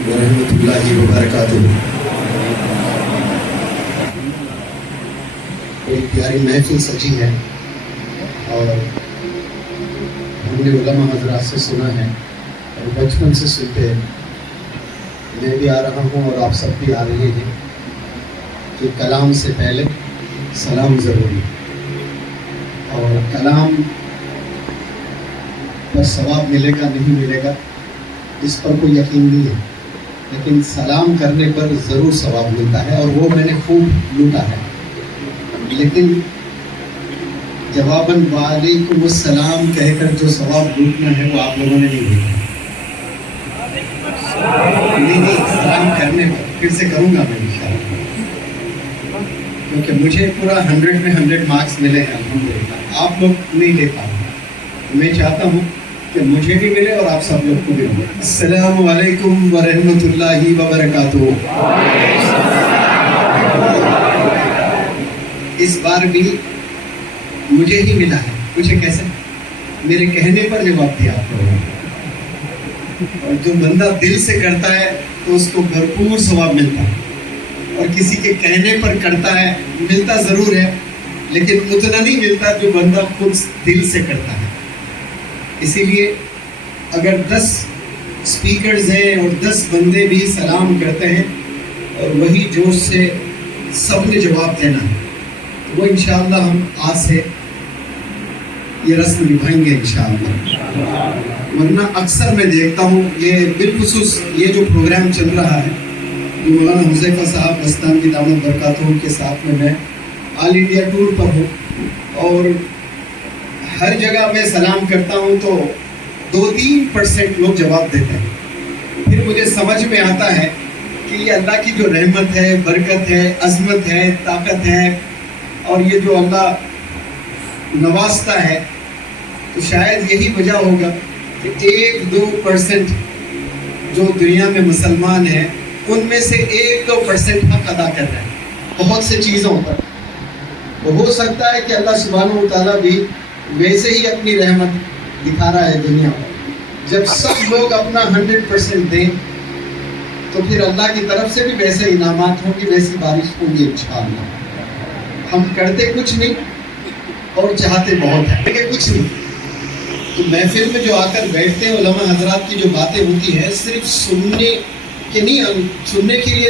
ورحمۃ اللہ وبرکاتہ۔ ایک پیاری محفل سجی ہے اور ہم نے علماء حضرات سے سنا ہے اور بچپن سے سنتے ہیں، میں بھی آ رہا ہوں اور آپ سب بھی آ رہے ہیں کہ کلام سے پہلے سلام ضروری ہے، اور کلام پر ثواب ملے گا نہیں ملے گا اس پر کوئی یقین نہیں ہے، لیکن سلام کرنے پر ضرور ثواب ملتا ہے اور وہ میں نے خوب لوٹا ہے۔ لیکن جواباً وعلیکم السلام کہہ کر جو ثواب لوٹنا ہے وہ آپ لوگوں نے نہیں لوٹا۔ نہیں سلام کرنے پر پھر سے کروں گا میں انشاءاللہ، کیونکہ مجھے پورا 100 میں 100 مارکس ملے ہیں الحمدللہ، آپ لوگ نہیں لے پا رہے۔ میں چاہتا ہوں کہ مجھے بھی ملے اور آپ سب لوگ کو بھی ملے۔ السلام علیکم ورحمۃ اللہ وبرکاتہ۔ اس بار بھی مجھے ہی ملا ہے، مجھے کیسے؟ میرے کہنے پر جواب دیا آپ لوگوں نے، اور جو بندہ دل سے کرتا ہے تو اس کو بھرپور ثواب ملتا ہے، اور کسی کے کہنے پر کرتا ہے ملتا ضرور ہے لیکن اتنا نہیں ملتا جو بندہ خود دل سے کرتا ہے۔ اسی لیے اگر 10 اسپیکرز ہیں اور 10 بندے بھی سلام کرتے ہیں اور وہی جوش سے سب نے جواب دینا ہے، وہ انشاءاللہ ہم آج سے یہ رسم نبھائیں گے انشاءاللہ۔ ورنہ اکثر میں دیکھتا ہوں، یہ بالخصوص یہ جو پروگرام چل رہا ہے جو مولانا حذیفہ صاحب مستان کی دامت برکاتہم کے ساتھ میں آل انڈیا ٹور پر ہوں، اور ہر جگہ میں سلام کرتا ہوں تو 2-3% لوگ جواب دیتے ہیں۔ پھر مجھے سمجھ میں آتا ہے کہ یہ اللہ کی جو رحمت ہے، برکت ہے، عظمت ہے، طاقت ہے، اور یہ جو اللہ نوازتا ہے، تو شاید یہی وجہ ہوگا کہ 1-2% جو دنیا میں مسلمان ہیں ان میں سے 1-2% حق ادا کر رہے ہیں بہت سے چیزوں پر۔ تو ہو سکتا ہے کہ اللہ سبحانہ و تعالیٰ بھی ویسے ہی اپنی رحمت دکھا رہا ہے دنیا میں۔ جب سب لوگ اپنا 100% دیں تو پھر اللہ کی طرف سے بھی ویسے انعامات ہوں گے، ویسی بارش ہوگی انشاءاللہ۔ ہم کرتے کچھ نہیں اور چاہتے بہت ہیں، لیکن کچھ نہیں۔ تو محفل میں جو آ کر بیٹھتے ہیں علماء حضرات کی جو باتیں ہوتی ہیں، صرف سننے کے لیے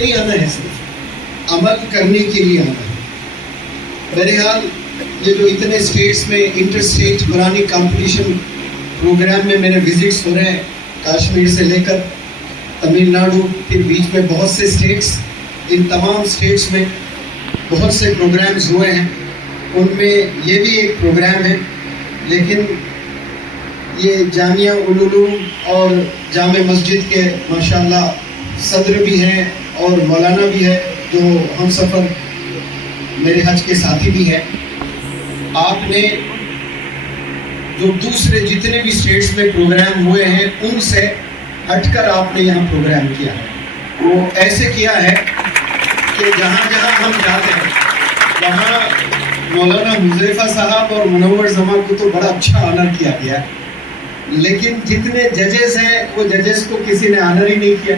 نہیں آنا ہے، صرف عمل کرنے کے لیے آنا ہے۔ بہرحال یہ جو اتنے اسٹیٹس میں انٹر اسٹیٹ قرآنی کمپٹیشن پروگرام میں میرے وزٹس ہو رہے ہیں، کشمیر سے لے کر تمل ناڈو، پھر بیچ میں بہت سے اسٹیٹس، ان تمام اسٹیٹس میں بہت سے پروگرامز ہوئے ہیں، ان میں یہ بھی ایک پروگرام ہے۔ لیکن یہ جامعہ العلوم اور جامع مسجد کے ماشاءاللہ صدر بھی ہیں اور مولانا بھی ہے جو ہم سفر میرے حج کے ساتھی بھی ہے۔ آپ نے جو دوسرے جتنے بھی اسٹیٹس میں پروگرام ہوئے ہیں ان سے ہٹ کر آپ نے یہاں پروگرام کیا ہے، وہ ایسے کیا ہے کہ جہاں جہاں ہم جاتے ہیں وہاں مولانا حذیفہ صاحب اور منور زمان کو تو بڑا اچھا آنر کیا گیا ہے، لیکن جتنے ججز ہیں وہ ججز کو کسی نے آنر ہی نہیں کیا،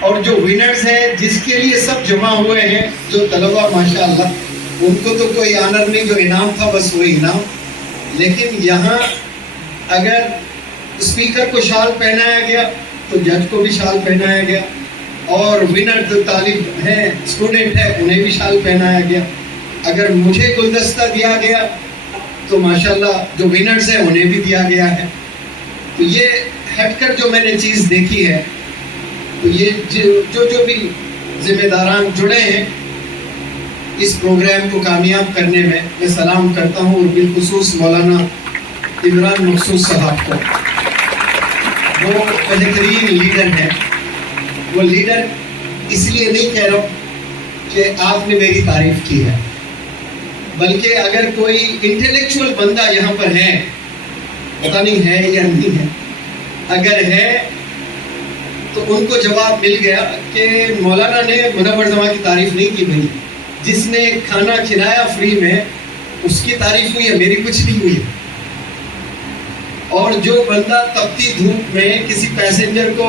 اور جو ونرز ہیں جس کے لیے سب جمع ہوئے ہیں جو طلبہ ماشاءاللہ، ان کو تو کوئی آنر نہیں، جو انعام تھا بس وہی انعام۔ لیکن یہاں اگر اسپیکر کو شال پہنایا گیا تو جج کو بھی شال پہنایا گیا، اور ونر جو طالب ہیں، اسٹوڈنٹ ہے، انہیں بھی شال پہنایا گیا۔ اگر مجھے گلدستہ دیا گیا تو ماشاءاللہ جو ونرز ہیں انہیں بھی دیا گیا ہے۔ تو یہ ہٹ کر جو میں نے چیز دیکھی ہے، تو یہ جو بھی ذمہ داران جڑے ہیں اس پروگرام کو کامیاب کرنے میں سلام کرتا ہوں، اور بالخصوص مولانا عمران مخصوص صاحب کو، وہ بہترین لیڈر ہیں۔ وہ لیڈر اس لیے نہیں کہہ رہا ہوں کہ آپ نے میری تعریف کی ہے، بلکہ اگر کوئی انٹلیکچوئل بندہ یہاں پر ہے، پتہ نہیں ہے یا نہیں ہے، اگر ہے تو ان کو جواب مل گیا کہ مولانا نے منور زمان کی تعریف نہیں کی بھائی، جس نے کھانا کھلایا فری میں اس کی تعریف ہوئی ہے، میری کچھ نہیں ہوئی۔ اور جو بندہ تپتی دھوپ میں کسی پیسنجر کو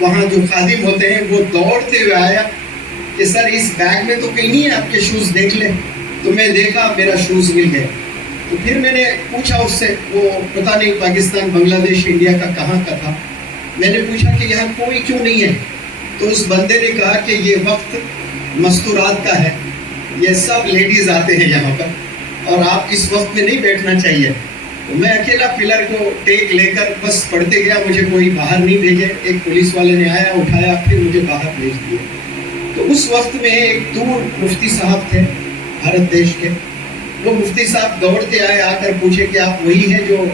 وہاں جو خادم ہوتے ہیں وہ دوڑتے ہوئے آیا کہ سر اس بیگ میں تو کہیں نہیں ہے، آپ کے شوز دیکھ لیں. تو میں دیکھا میرا شوز مل گیا. تو پھر میں نے پوچھا اس سے، وہ پتہ نہیں پاکستان بنگلہ دیش انڈیا کا کہاں کا تھا، میں نے پوچھا کہ یہاں کوئی کیوں نہیں ہے؟ تو اس بندے نے کہا کہ یہ وقت مستورات کا ہے، یہ سب لیڈیز آتے ہیں یہاں پر اور آپ اس وقت میں نہیں بیٹھنا چاہیے. تو میں اکیلا پلر کو ٹیک لے کر بس پڑھتے گیا، مجھے کوئی باہر نہیں بھیجے. ایک پولیس والے نے آیا، اٹھایا، پھر مجھے باہر بھیج دیا. تو اس وقت میں ایک دور مفتی صاحب تھے بھارت دیش کے. وہ مفتی صاحب دوڑتے آئے، آ کر پوچھے کہ آپ وہی ہیں جو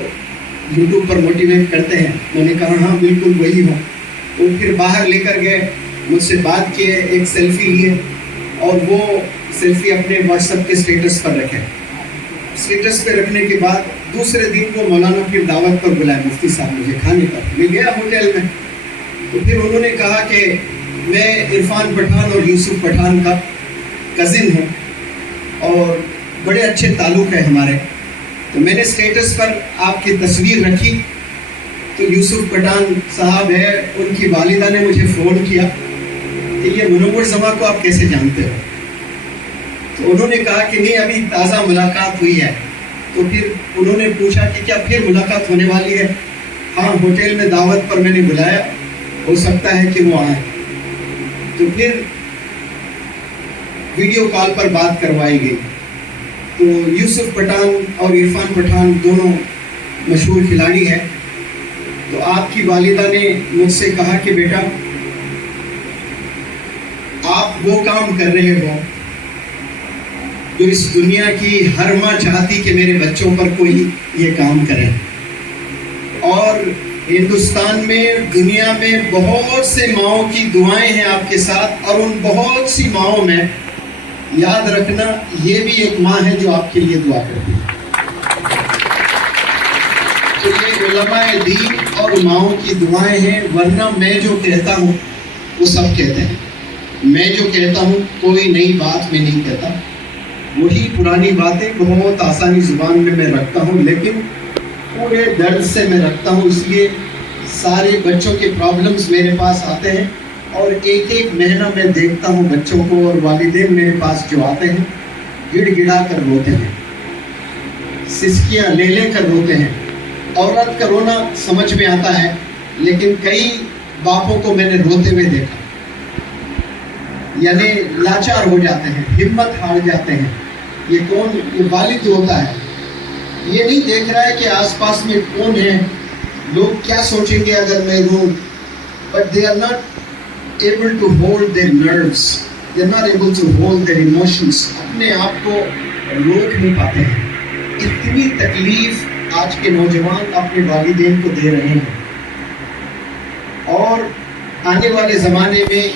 یوٹیوب پر موٹیویٹ کرتے ہیں؟ میں نے کہا ہاں بالکل وہی ہوں. تو پھر باہر لے کر گئے، مجھ سے بات کیے، ایک سیلفی لیے اور وہ سیلفی اپنے واٹس ایپ کے اسٹیٹس پر رکھے. اسٹیٹس پہ رکھنے کے بعد دوسرے دن وہ مولانا پھر دعوت پر بلائے مفتی صاحب مجھے کھانے پر. میں گیا ہوٹل میں، تو پھر انہوں نے کہا کہ میں عرفان پٹھان اور یوسف پٹھان کا کزن ہوں اور بڑے اچھے تعلق ہیں ہمارے. تو میں نے اسٹیٹس پر آپ کی تصویر رکھی تو یوسف پٹھان صاحب ہے، ان کی والدہ نے مجھے فون کیا کہ یہ منور زماں کو آپ کیسے جانتے ہو؟ تو انہوں نے کہا کہ نہیں ابھی تازہ ملاقات ہوئی ہے. تو پھر انہوں نے پوچھا کہ کیا پھر ملاقات ہونے والی ہے؟ ہاں ہوٹل میں دعوت پر میں نے بلایا، ہو سکتا ہے کہ وہ آئیں. تو پھر ویڈیو کال پر بات کروائی گئی. تو یوسف پٹھان اور عرفان پٹھان دونوں مشہور کھلاڑی ہیں. تو آپ کی والدہ نے مجھ سے کہا کہ بیٹا آپ وہ کام کر رہے ہو جو اس دنیا کی ہر ماں چاہتی کہ میرے بچوں پر کوئی یہ کام کرے. اور ہندوستان میں، دنیا میں بہت سے ماؤں کی دعائیں ہیں آپ کے ساتھ، اور ان بہت سی ماؤں میں یاد رکھنا یہ بھی ایک ماں ہے جو آپ کے لیے دعا کرتی ہے. تو یہ علماء دین اور ماؤں کی دعائیں ہیں، ورنہ میں جو کہتا ہوں وہ سب کہتے ہیں. میں جو کہتا ہوں کوئی نئی بات میں نہیں کہتا، وہی پرانی باتیں بہت آسانی زبان میں رکھتا ہوں، لیکن پورے درد سے میں رکھتا ہوں. اس لیے سارے بچوں کے پرابلمز میرے پاس آتے ہیں اور ایک ایک مہینہ میں دیکھتا ہوں بچوں کو، اور والدین میرے پاس جو آتے ہیں گڑ گڑا کر روتے ہیں، سسکیاں لے لے کر روتے ہیں. عورت کا رونا سمجھ میں آتا ہے، لیکن کئی باپوں کو میں نے روتے ہوئے دیکھا، یعنی لاچار ہو جاتے ہیں، ہمت ہار جاتے ہیں. یہ کون؟ یہ والد ہوتا ہے. یہ نہیں دیکھ رہا ہے کہ آس پاس میں کون ہے، لوگ کیا سوچیں گے اگر میں روں. But they are not able to hold their nerves, they are not able to hold their emotions. اپنے آپ کو روک نہیں پاتے ہیں. اتنی تکلیف آج کے نوجوان اپنے والدین کو دے رہے ہیں، اور آنے والے زمانے میں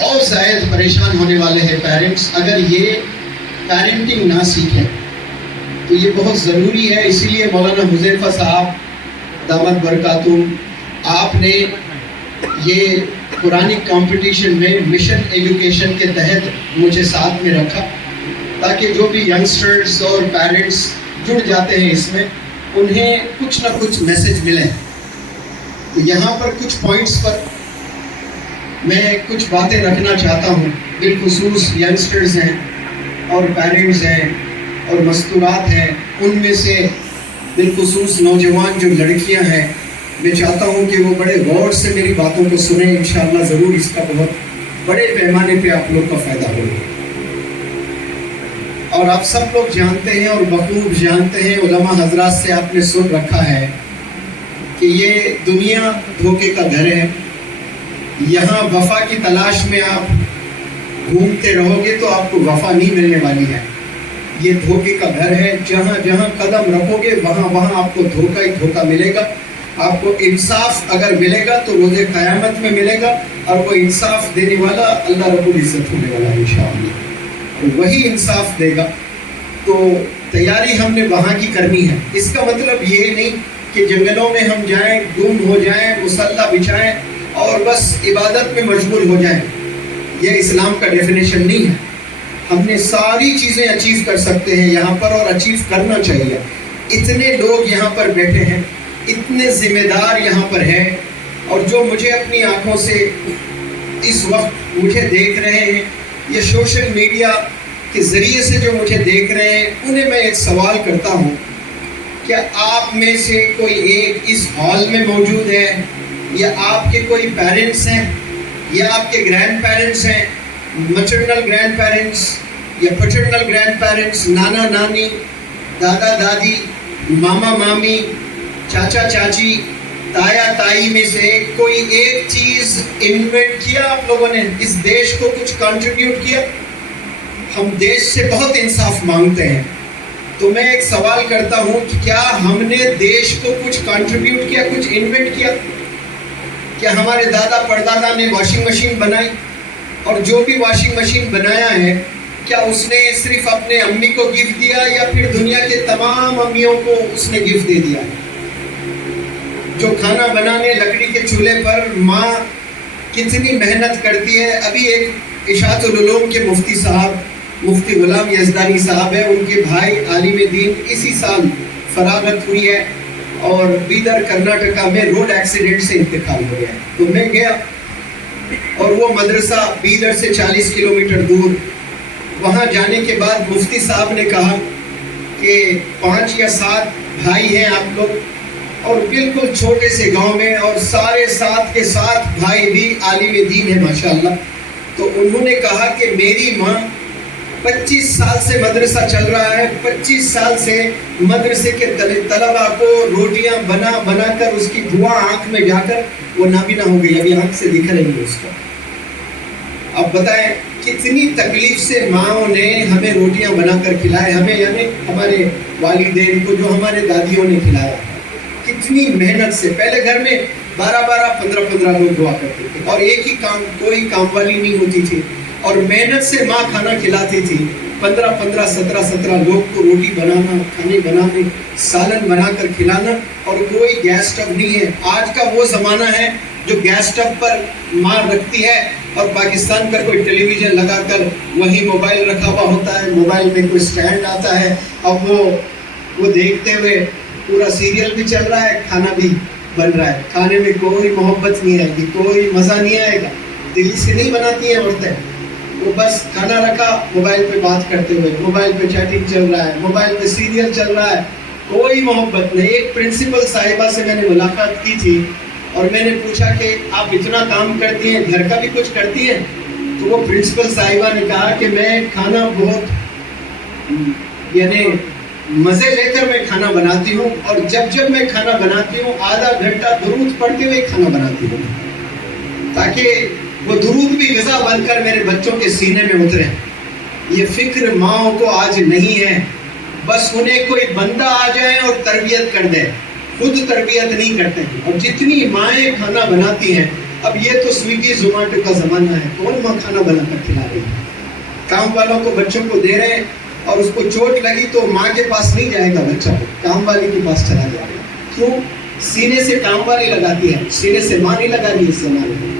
اور زائد پریشان ہونے والے ہیں پیرنٹس اگر یہ پیرنٹنگ نہ سیکھیں. تو یہ بہت ضروری ہے. اسی لیے مولانا حذیفہ صاحب دامت برکاتہم، آپ نے یہ قرآنی کمپٹیشن میں مشن ایجوکیشن کے تحت مجھے ساتھ میں رکھا، تاکہ جو بھی ینگسٹرز اور پیرنٹس جڑ جاتے ہیں اس میں، انہیں کچھ نہ کچھ میسج ملے. تو یہاں پر کچھ پوائنٹس پر میں کچھ باتیں رکھنا چاہتا ہوں، بالخصوص ینگسٹرز ہیں اور پیرنٹس ہیں اور مستورات ہیں. ان میں سے بالخصوص نوجوان جو لڑکیاں ہیں، میں چاہتا ہوں کہ وہ بڑے غور سے میری باتوں کو سنیں. انشاءاللہ ضرور اس کا بہت بڑے پیمانے پہ آپ لوگ کا فائدہ ہوگا. اور آپ سب لوگ جانتے ہیں اور بخوب جانتے ہیں، علماء حضرات سے آپ نے سن رکھا ہے کہ یہ دنیا دھوکے کا گھر ہے. یہاں وفا کی تلاش میں آپ گھومتے رہو گے تو آپ کو وفا نہیں ملنے والی ہے. یہ دھوکے کا گھر ہے. جہاں جہاں قدم رکھو گے وہاں وہاں آپ کو دھوکہ ہی دھوکہ ملے گا. آپ کو انصاف اگر ملے گا تو روز قیامت میں ملے گا، اور وہ انصاف دینے والا اللہ رب العزت ہونے والا ہے انشاءاللہ. وہی انصاف دے گا. تو تیاری ہم نے وہاں کی کرنی ہے. اس کا مطلب یہ نہیں کہ جنگلوں میں ہم جائیں، گم ہو جائیں، مسلح بچھائیں اور بس عبادت میں مشغول ہو جائیں. یہ اسلام کا ڈیفینیشن نہیں ہے. ہم نے ساری چیزیں اچیو کر سکتے ہیں یہاں پر، اور اچیو کرنا چاہیے. اتنے لوگ یہاں پر بیٹھے ہیں، اتنے ذمہ دار یہاں پر ہیں، اور جو مجھے اپنی آنکھوں سے اس وقت مجھے دیکھ رہے ہیں یا سوشل میڈیا کے ذریعے سے جو مجھے دیکھ رہے ہیں، انہیں میں ایک سوال کرتا ہوں، کیا آپ میں سے کوئی ایک اس ہال میں موجود ہے، یا آپ کے کوئی پیرنٹس ہیں، یا آپ کے گرینڈ پیرنٹس ہیں، میٹرنل گرینڈ پیرنٹس یا پیٹرنل گرینڈ پیرنٹس، نانا نانی، دادا دادی، ماما مامی، چاچا چاچی، تایا تائی میں سے کوئی ایک چیز انوینٹ کیا آپ لوگوں نے، اس دیش کو کچھ کنٹریبیوٹ کیا؟ ہم دیش سے بہت انصاف مانگتے ہیں، تو میں ایک سوال کرتا ہوں کہ کیا ہم نے دیش کو کچھ کنٹریبیوٹ کیا، کچھ انوینٹ کیا؟ کیا ہمارے دادا پردادا نے واشنگ مشین بنائی؟ اور جو بھی واشنگ مشین بنایا ہے، کیا اس نے صرف اپنے امی کو گفٹ دیا یا پھر دنیا کے تمام امیوں کو اس نے گفٹ دے دیا؟ جو کھانا بنانے لکڑی کے چولہے پر ماں کتنی محنت کرتی ہے. ابھی ایک اشاعت العلوم کے مفتی صاحب، مفتی غلام یزدانی صاحب ہیں، ان کے بھائی عالم دین اسی سال فراغت ہوئی ہے اور بیدر کرناٹکا میں روڈ ایکسیڈنٹ سے انتقال ہو گیا. تو میں گیا اور وہ مدرسہ بیدر سے 40 کلومیٹر دور، وہاں جانے کے بعد مفتی صاحب نے کہا کہ 5 یا 7 بھائی ہیں آپ لوگ، اور بالکل چھوٹے سے گاؤں میں، اور سارے 7 کے 7 بھائی بھی عالم دین ہیں ماشاءاللہ. تو انہوں نے کہا کہ میری ماں 25 سال سے مدرسہ چل رہا ہے، 25 سال سے مدرسے کے طلباء کو روٹیاں بنا بنا کر اس کی دھواں آنکھ میں جا کر وہ نابینا ہو گئی، ابھی آنکھ سے دکھ رہی ہے اس کو. اب بتائیں کتنی تکلیف سے ماں نے ہمیں روٹیاں بنا کر کھلائے، ہمیں یعنی ہمارے والدین کو جو ہمارے دادیوں نے کھلایا، کتنی محنت سے. پہلے گھر میں 12 15 لوگ ہوا کرتے تھے اور ایک ہی کام، کوئی کام والی نہیں ہوتی تھی، اور محنت سے ماں کھانا کھلاتی تھی. 15 17 لوگ کو روٹی بنانا، کھانے بنانے، سالن بنا کر کھلانا، اور کوئی گیس سٹو نہیں ہے. آج کا وہ زمانہ ہے جو گیس سٹو پر ماں رکھتی ہے اور پاکستان کا کوئی ٹیلی ویژن لگا کر وہی موبائل رکھا ہوا ہوتا ہے، موبائل میں کوئی سٹینڈ آتا ہے، اب وہ دیکھتے ہوئے پورا سیریل بھی چل رہا ہے، کھانا بھی بن رہا ہے. کھانے میں کوئی محبت نہیں آئے گی، کوئی مزہ نہیں آئے گا، دل سے نہیں بناتی ہیں عورتیں. وہ بس کھانا رکھا، موبائل پہ بات کرتے ہوئے، موبائل پہ چیٹنگ چل رہا ہے، موبائل پہ سیریل چل رہا ہے، کوئی محبت نہیں. ایک پرنسپل صاحبہ سے میں نے ملاقات کی تھی اور میں نے پوچھا کہ آپ اتنا کام کرتی ہیں، گھر کا بھی کچھ کرتی ہیں؟ تو وہ پرنسپل صاحبہ نے کہا کہ میں کھانا بہت یعنی مزے لے کر میں کھانا بناتی ہوں، اور جب میں کھانا بناتی ہوں آدھا گھنٹہ درود پڑھتے ہوئے کھانا بناتی ہوں، تاکہ وہ درود بھی غذا بن کر میرے بچوں کے سینے میں اترے. یہ فکر ماؤں کو آج نہیں ہے، بس انہیں کوئی بندہ آ جائے اور تربیت کر دے، خود تربیت نہیں کرتے ہیں. اور جتنی مائیں کھانا بناتی ہیں، اب یہ تو سویگی زومیٹو کا زمانہ ہے، کون ماں کھانا بنا کر کھلا رہی ہے؟ کام والوں کو بچوں کو دے رہے ہیں، اور اس کو چوٹ لگی تو ماں کے پاس نہیں جائے گا بچہ، کام والی کے پاس چلا جائے گا. کیوں؟ سینے سے کام والی لگاتی ہے، سینے سے ماں نہیں لگا رہی اس زمانے میں.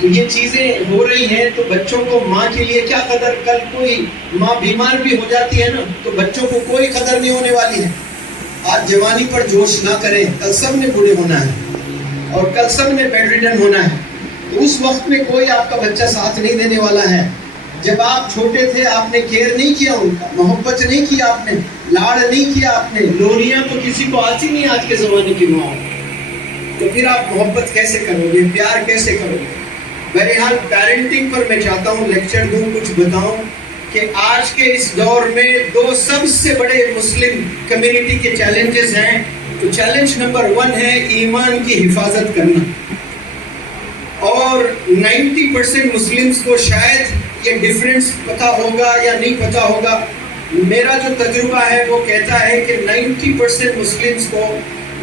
تو یہ چیزیں ہو رہی ہیں، تو بچوں کو ماں کے لیے کیا قدر. کل کوئی ماں بیمار بھی ہو جاتی ہے نا، تو بچوں کو کوئی قدر نہیں ہونے والی ہے. آج جوانی پر جوش نہ کریں، کل سب نے بوڑھے ہونا ہے اور کل سب نے بیڈ ریڈن ہونا ہے. تو اس وقت میں کوئی آپ کا بچہ ساتھ نہیں دینے والا ہے. جب آپ چھوٹے تھے آپ نے کیئر نہیں کیا، ان کا محبت نہیں کیا، آپ نے لاڑ نہیں کیا، آپ نے لوریاں تو کسی کو آتی نہیں آج کے زمانے کی ماں، تو پھر آپ محبت کیسے کرو گے، پیار کیسے کرو گے؟ بہرحال پیرنٹنگ پر میں چاہتا ہوں لیکچر دوں، کچھ بتاؤں کہ آج کے اس دور میں 2 سب سے بڑے مسلم کمیونٹی کے چیلنجز ہیں. تو چیلنج نمبر 1 ہے ایمان کی حفاظت کرنا، اور 90% مسلمز کو شاید یہ ڈیفرنس پتہ ہوگا یا نہیں پتہ ہوگا. میرا جو تجربہ ہے وہ کہتا ہے کہ 90% مسلمز کو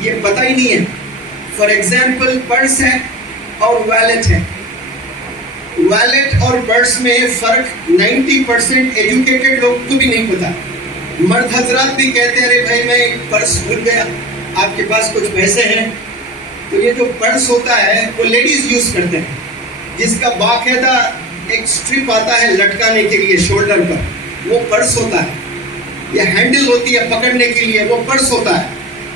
یہ پتہ ہی نہیں ہے. فار ایگزامپل پرس ہے اور ویلٹ ہے. ویلٹ اور پرس میں فرق 90% ایجوکیٹڈ لوگ کو بھی نہیں پتا. مرد حضرات بھی کہتے ہیں ارے بھائی میں پرس بھول گیا، آپ کے پاس کچھ پیسے ہیں؟ تو یہ جو پرس ہوتا ہے وہ لیڈیز یوز کرتے ہیں، جس کا باقاعدہ ایک سٹرپ آتا ہے لٹکانے کے لیے شولڈر پر، وہ پرس ہوتا ہے. یہ ہینڈل ہوتی ہے پکڑنے کے لیے، وہ پرس ہوتا ہے.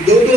2-2,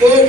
2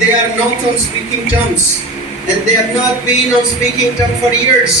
they are not on speaking terms and they have not been on speaking terms for years।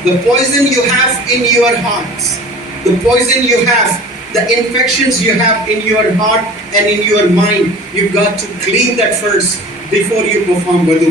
The poison you have in your hearts, the poison you have, the infections you have in your heart and in your mind, you've got to clean that first before you perform wudu।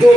2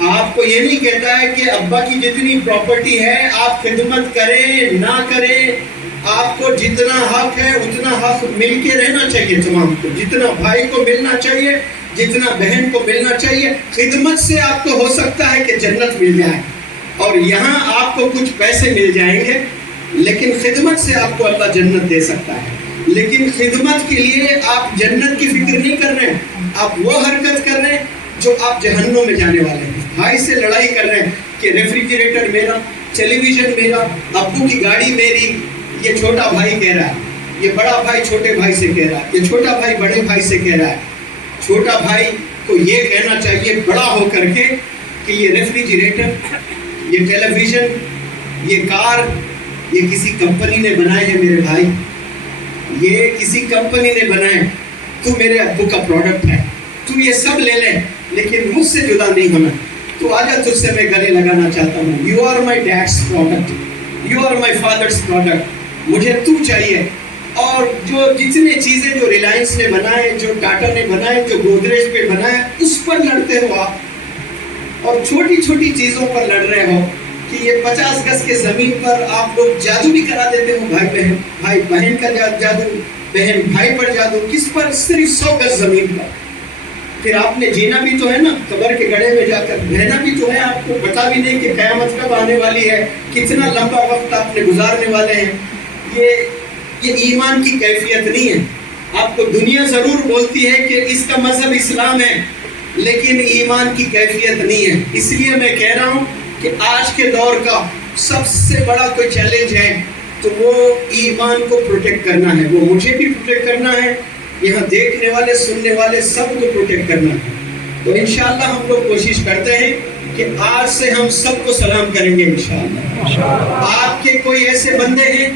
آپ کو یہ نہیں کہتا ہے کہ ابا کی جتنی پراپرٹی ہے آپ خدمت کریں نہ کریں، آپ کو جتنا حق ہے اتنا حق مل کے رہنا چاہیے تمام کو، جتنا بھائی کو ملنا چاہیے، جتنا بہن کو ملنا چاہیے۔ خدمت سے آپ کو ہو سکتا ہے کہ جنت مل جائے، اور یہاں آپ کو کچھ پیسے مل جائیں گے، لیکن خدمت سے آپ کو اللہ جنت دے سکتا ہے۔ لیکن خدمت کے لیے آپ جنت کی فکر نہیں کر رہے ہیں، آپ وہ حرکت کر رہے ہیں جو آپ جہنم میں جانے والے ہیں۔ بھائی سے لڑائی کر رہے ہیں کہ ریفریجریٹر میرا، ٹیلی ویژن میرا، ابو کی گاڑی میری۔ یہ چھوٹا بھائی کہہ رہا ہے، یہ بڑا بھائی چھوٹے بھائی سے کہہ رہا ہے، یہ چھوٹا بھائی بڑے بھائی سے کہہ رہا ہے۔ چھوٹا بھائی کو یہ کہنا چاہیے بڑا ہو کر کے کہ یہ ریفریجریٹر، یہ ٹیلی ویژن، یہ کار، یہ کسی کمپنی نے بنائے ہیں میرے بھائی، یہ کسی کمپنی نے بنائے، تو میرے ابو کا پروڈکٹ ہے، تو یہ سب لے لے لیکن مجھ سے جدا نہیں ہونا۔ تو آجا تجھ سے میں گلے لگانا چاہتا ہوں، you are my dad's product, you are my father's product, مجھے تو چاہیے۔ اور جو جتنے چیزیں جو ریلائنس نے بنائے، جو ٹاٹا نے بنائے، جو گودریج پہ بنائے، اس پر لڑتے ہو آپ، اور چھوٹی چھوٹی چیزوں پر لڑ رہے ہو کہ یہ 50 گز کے زمین پر آپ لوگ جادو بھی کرا دیتے ہو، بھائی بہن، بھائی بہن کا جادو، بہن بھائی پر جادو، کس پر؟ صرف 100 گز زمین پر۔ پھر آپ نے جینا بھی تو ہے نا، قبر کے گڑھے میں جا کر رہنا بھی تو ہے، آپ کو پتا بھی نہیں کہ قیامت کب آنے والی ہے، کتنا لمبا وقت آپ نے گزارنے والے ہیں۔ یہ ایمان کی کیفیت نہیں ہے۔ آپ کو دنیا ضرور بولتی ہے کہ اس کا مذہب اسلام ہے، لیکن ایمان کی کیفیت نہیں ہے۔ اس لیے میں کہہ رہا ہوں کہ آج کے دور کا سب سے بڑا کوئی چیلنج ہے تو وہ ایمان کو پروٹیکٹ کرنا ہے، وہ مجھے بھی پروٹیکٹ کرنا ہے، یہاں دیکھنے والے سننے والے سب کو پروٹیکٹ کرنا ہے۔ تو انشاءاللہ ہم لوگ کوشش کرتے ہیں کہ آج سے ہم سب کو سلام کریں گے انشاءاللہ۔ آپ کے کوئی ایسے بندے ہیں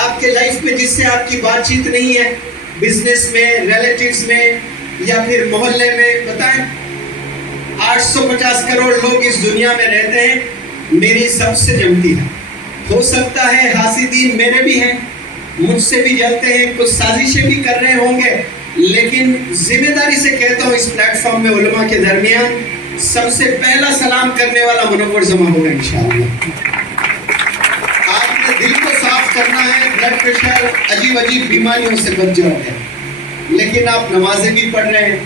آپ کے لائف میں جس سے آپ کی بات چیت نہیں ہے، بزنس میں، ریلیٹیوز میں، یا پھر محلے میں، بتائیں۔ 850 کروڑ لوگ اس دنیا میں رہتے ہیں، میری سب سے جمتی ہے۔ ہو سکتا ہے حاسدین میرے بھی ہیں، مجھ سے بھی جلتے ہیں، کچھ سازشیں بھی کر رہے ہوں گے، لیکن ذمہ داری سے کہتا ہوں اس پلیٹ فارم میں علماء کے درمیان سب سے پہلا سلام کرنے والا منور زمان ہوگا انشاءاللہ۔ آپ نے دل کو صاف کرنا ہے، بلڈ پریشر، عجیب بیماریوں سے بچ جاؤ گے۔ لیکن آپ نمازیں بھی پڑھ رہے ہیں،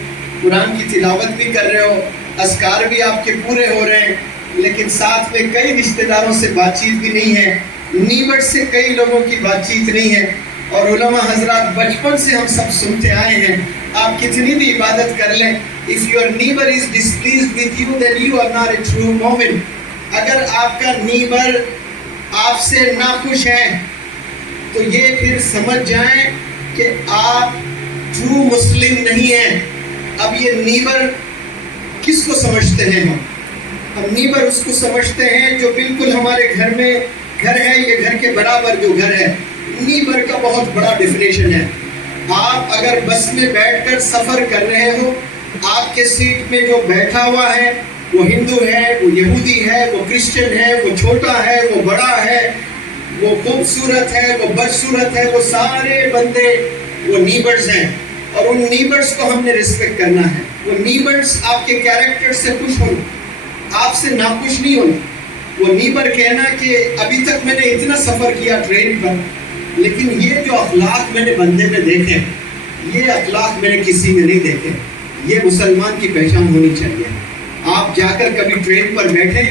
قرآن کی تلاوت بھی کر رہے ہو، اذکار بھی آپ کے پورے ہو رہے ہیں، لیکن ساتھ میں کئی رشتہ داروں سے بات چیت بھی نہیں ہے، نیبر سے کئی لوگوں کی بات چیت نہیں ہے۔ اور علماء حضرات بچپن سے ہم سب سنتے آئے ہیں، آپ کتنی بھی عبادت کر لیں، if your neighbor is displeased with you then you are not a true momin۔ اگر آپ کا نیبر آپ سے ناخوش ہے تو یہ پھر سمجھ جائیں کہ آپ ٹرو مسلم نہیں ہیں۔ اب یہ نیبر کس کو سمجھتے ہیں ہم نیبر اس کو سمجھتے ہیں جو بالکل ہمارے گھر میں گھر ہے، یہ گھر کے برابر جو گھر ہے۔ نیبر کا بہت بڑا ڈیفینیشن ہے۔ آپ اگر بس میں بیٹھ کر سفر کر رہے ہو، آپ کے سیٹ میں جو بیٹھا ہوا ہے وہ ہندو ہے، وہ یہودی ہے، وہ کرسچن ہے، وہ چھوٹا ہے، وہ بڑا ہے، وہ خوبصورت ہے، وہ بدصورت ہے، وہ سارے بندے وہ نیبرز ہیں، اور ان نیبرز کو ہم نے ریسپیکٹ کرنا ہے۔ وہ نیبرز آپ کے کیریکٹر سے خوش ہونا، آپ سے ناخوش نہیں ہونا۔ وہ نیبر کہنا کہ ابھی تک میں نے اتنا سفر کیا ٹرین پر، لیکن یہ جو اخلاق میں نے بندے میں دیکھے، یہ اخلاق میں نے کسی میں نہیں دیکھے۔ یہ مسلمان کی پہچان ہونی چاہیے۔ آپ جا کر کبھی ٹرین پر بیٹھے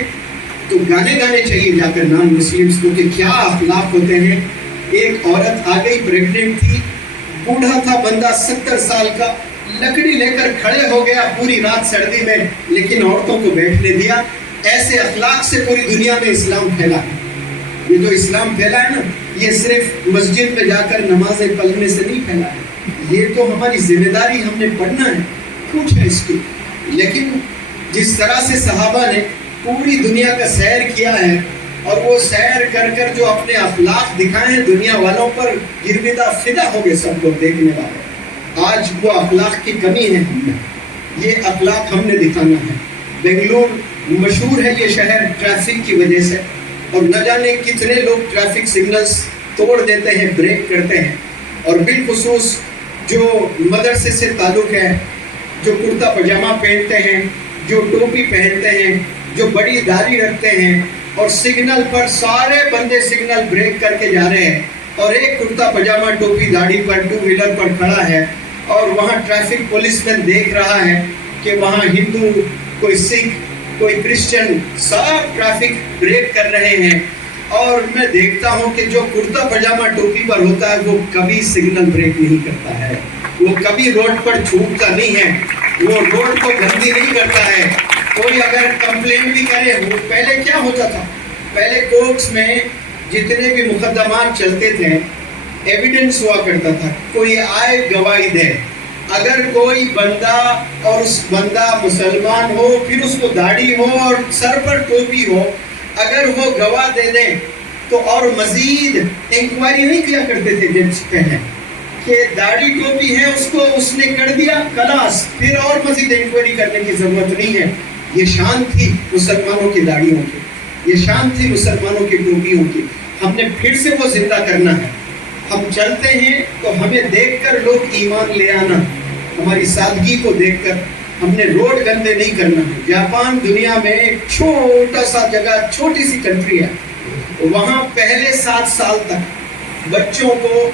تو گانے چاہیے جا کر نان مسلمس کو کہ کیا اخلاق ہوتے ہیں۔ ایک عورت آ گئی، پریگننٹ تھی، بوڑھا تھا بندہ 70 سال کا، لکڑی لے کر کھڑے ہو گیا پوری رات سردی میں، لیکن عورتوں کو بیٹھنے دیا۔ ایسے اخلاق سے پوری دنیا میں اسلام پھیلا ہے۔ یہ جو اسلام پھیلا ہے نا، یہ صرف مسجد میں جا کر نمازیں پڑھنے سے نہیں پھیلا ہے، یہ تو ہماری ذمہ داری، ہم نے پڑھنا ہے، کچھ ہے اس کی۔ لیکن جس طرح سے صحابہ نے پوری دنیا کا سیر کیا ہے، اور وہ سیر کر کر جو اپنے اخلاق دکھائے ہیں دنیا والوں پر، گرویدہ فدا ہو گئے سب لوگ دیکھنے والے۔ آج وہ اخلاق کی کمی ہے ہم میں، یہ اخلاق ہم نے دکھانا ہے۔ بنگلور مشہور ہے یہ شہر ٹریفک کی وجہ سے، اور نہ جانے کتنے لوگ ٹریفک سگنلز توڑ دیتے ہیں، بریک کرتے ہیں، اور بالخصوص جو مدرسے سے تعلق ہے، جو کرتا پاجامہ پہنتے ہیں، جو ٹوپی پہنتے ہیں, جو بڑی داڑھی رکھتے ہیں, اور سگنل پر سارے بندے سگنل بریک کر کے جا رہے ہیں, اور ایک کرتا پجامہ ٹوپی داڑھی پر ٹو ویلر پر کھڑا ہے, اور وہاں ٹریفک پولیس مین دیکھ رہا ہے کہ وہاں ہندو, کوئی سکھ, کوئی کرسچن, سب ٹریفک بریک کر رہے ہیں. اور میں دیکھتا ہوں کہ جو کرتا پجامہ ٹوپی پر ہوتا ہے وہ کبھی سگنل بریک نہیں کرتا ہے, وہ کبھی روڈ پر چھوٹتا نہیں ہے, وہ روڈ کو گندی نہیں کرتا ہے. کوئی اگر کمپلین بھی کرے, وہ پہلے کیا ہوتا تھا, پہلے کورٹس میں جتنے بھی مقدمات چلتے تھے ایویڈنس ہوا کرتا تھا, کوئی آئے گواہی دے. اگر کوئی بندہ اور اس بندہ مسلمان ہو, پھر اس کو داڑھی ہو اور سر پر ٹوپی ہو, اگر وہ گواہ دے دیں تو اور مزید انکوائری نہیں کیا کرتے تھے جج پہلے کہ داڑھی ٹوپی ہے اس نے کر دیا خلاص, پھر اور مزید انکوائری کرنے کی ضرورت نہیں ہے. یہ شان تھی مسلمانوں کی داڑھیوں کی, یہ شان تھی مسلمانوں کی ٹوپیوں کی. ہم نے پھر سے وہ زندہ کرنا ہے. ہم چلتے ہیں تو ہمیں دیکھ کر لوگ ایمان لے آنا, ہماری سادگی کو دیکھ کر. ہم نے روڈ گندے نہیں کرنا ہے. جاپان دنیا میں ایک چھوٹا سا جگہ, چھوٹی سی کنٹری ہے, وہاں پہلے 7 سال تک بچوں کو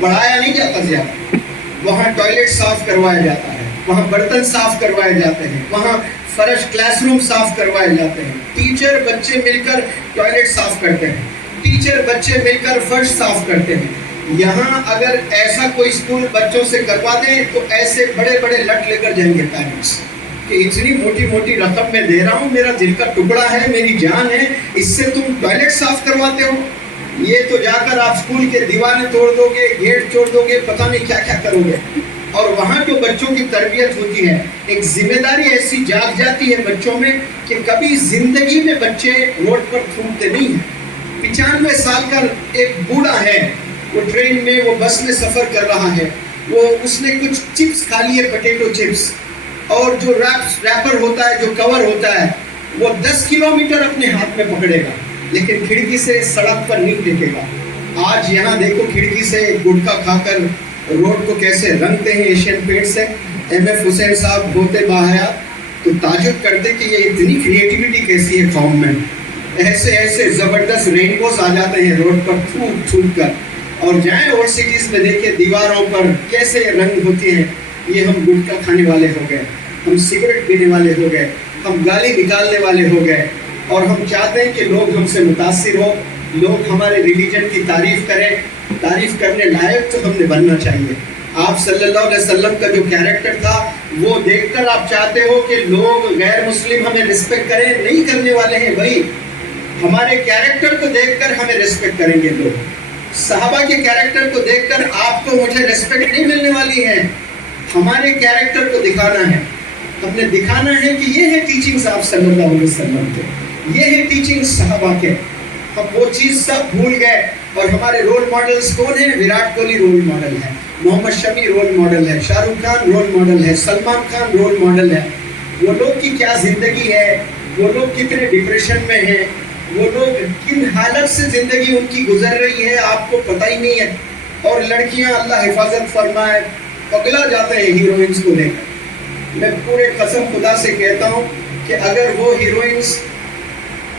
پڑھایا نہیں جاتا زیادہ. وہاں ٹوائلٹ صاف کروایا جاتا ہے, وہاں برتن صاف کروائے جاتے ہیں, وہاں فرش کلاس روم صاف کروائے جاتے ہیں. ٹیچر بچے مل کر ٹوائلٹ صاف کرتے ہیں, ٹیچر بچے مل کر فرش صاف کرتے ہیں. یہاں اگر ایسا کوئی اسکول بچوں سے کروا دیں تو ایسے بڑے بڑے لٹ لے کر جائیں گے پیرنٹس کہ اتنی موٹی موٹی رقم میں دے رہا ہوں, میرا دل کا ٹکڑا ہے, میری جان ہے, اس سے تم ٹوائلٹ صاف کرواتے ہو. یہ تو جا کر آپ اسکول کے دیواریں توڑ دو گے, گیٹ توڑ دو گے, پتہ نہیں کیا کیا کرو گے. اور وہاں جو بچوں کی تربیت ہوتی ہے, ایک ذمہ داری ایسی جاگ جاتی ہے بچوں میں کہ کبھی زندگی میں بچے روڈ پر تھوکتے نہیں ہیں. 95 سال کا ایک بوڑھا ہے, وہ ٹرین میں, وہ بس میں سفر کر رہا ہے, وہ اس نے کچھ چپس کھا لیے, پوٹیٹو چپس, اور جو ریپر ہوتا ہے, جو کور ہوتا ہے, وہ 10 کلومیٹر اپنے ہاتھ میں پکڑے گا, لیکن کھڑکی سے سڑک پر نہیں دیکھے گا. آج یہاں دیکھو کھڑکی سے گٹکا کھا کر روڈ کو کیسے رنگتے ہیں ایشین پینٹ سے. ایم ایف حسین صاحب ہوتے باحیات تو تعجب کرتے کہ یہ اتنی کریٹیوٹی کیسی ہے قوم میں. ایسے ایسے زبردست رینبوز آ جاتے ہیں روڈ پر تھوک تھوک کر. اور جائیں اور سٹیز میں دیکھیں دیواروں پر کیسے رنگ ہوتے ہیں. یہ ہم گٹکا کھانے والے ہو گئے, ہم سگریٹ پینے والے ہو گئے, ہم گالی نکالنے والے ہو گئے, اور ہم چاہتے ہیں کہ لوگ ہم سے متاثر ہو, لوگ ہمارے ریلیجن کی تعریف کریں. تعریف کرنے لائق تو ہم نے بننا چاہیے. آپ صلی اللہ علیہ وسلم کا جو کیریکٹر تھا وہ دیکھ کر آپ چاہتے ہو کہ لوگ غیر مسلم ہمیں رسپیکٹ کریں, نہیں کرنے والے ہیں بھائی. ہمارے کیریکٹر کو دیکھ کر ہمیں رسپیکٹ کریں گے لوگ. صحابہ کے کیریکٹر کو دیکھ کر آپ کو مجھے رسپیکٹ نہیں ملنے والی ہے. ہمارے کیریکٹر کو دکھانا ہے, ہم نے دکھانا ہے کہ یہ ہے ٹیچنگز آپ صلی اللہ علیہ وسلم کے, یہ ہے ٹیچنگز صحابہ کے. ہم وہ چیز سب بھول گئے. اور ہمارے رول ماڈلز کون ہیں؟ وراٹ کوہلی رول ماڈل ہے, محمد شمی رول ماڈل ہے, شاہ رخ خان رول ماڈل ہے, سلمان خان رول ماڈل ہے. وہ لوگ کی کیا زندگی ہے, وہ لوگ کتنے ڈپریشن میں ہیں, وہ لوگ کن حالت سے زندگی ان کی گزر رہی ہے آپ کو پتہ ہی نہیں ہے. اور لڑکیاں اللہ حفاظت فرمائے پگلا جاتے ہیں ہیروئنس کو لے کر. میں پورے قسم خدا سے کہتا ہوں کہ اگر وہ ہیروئنس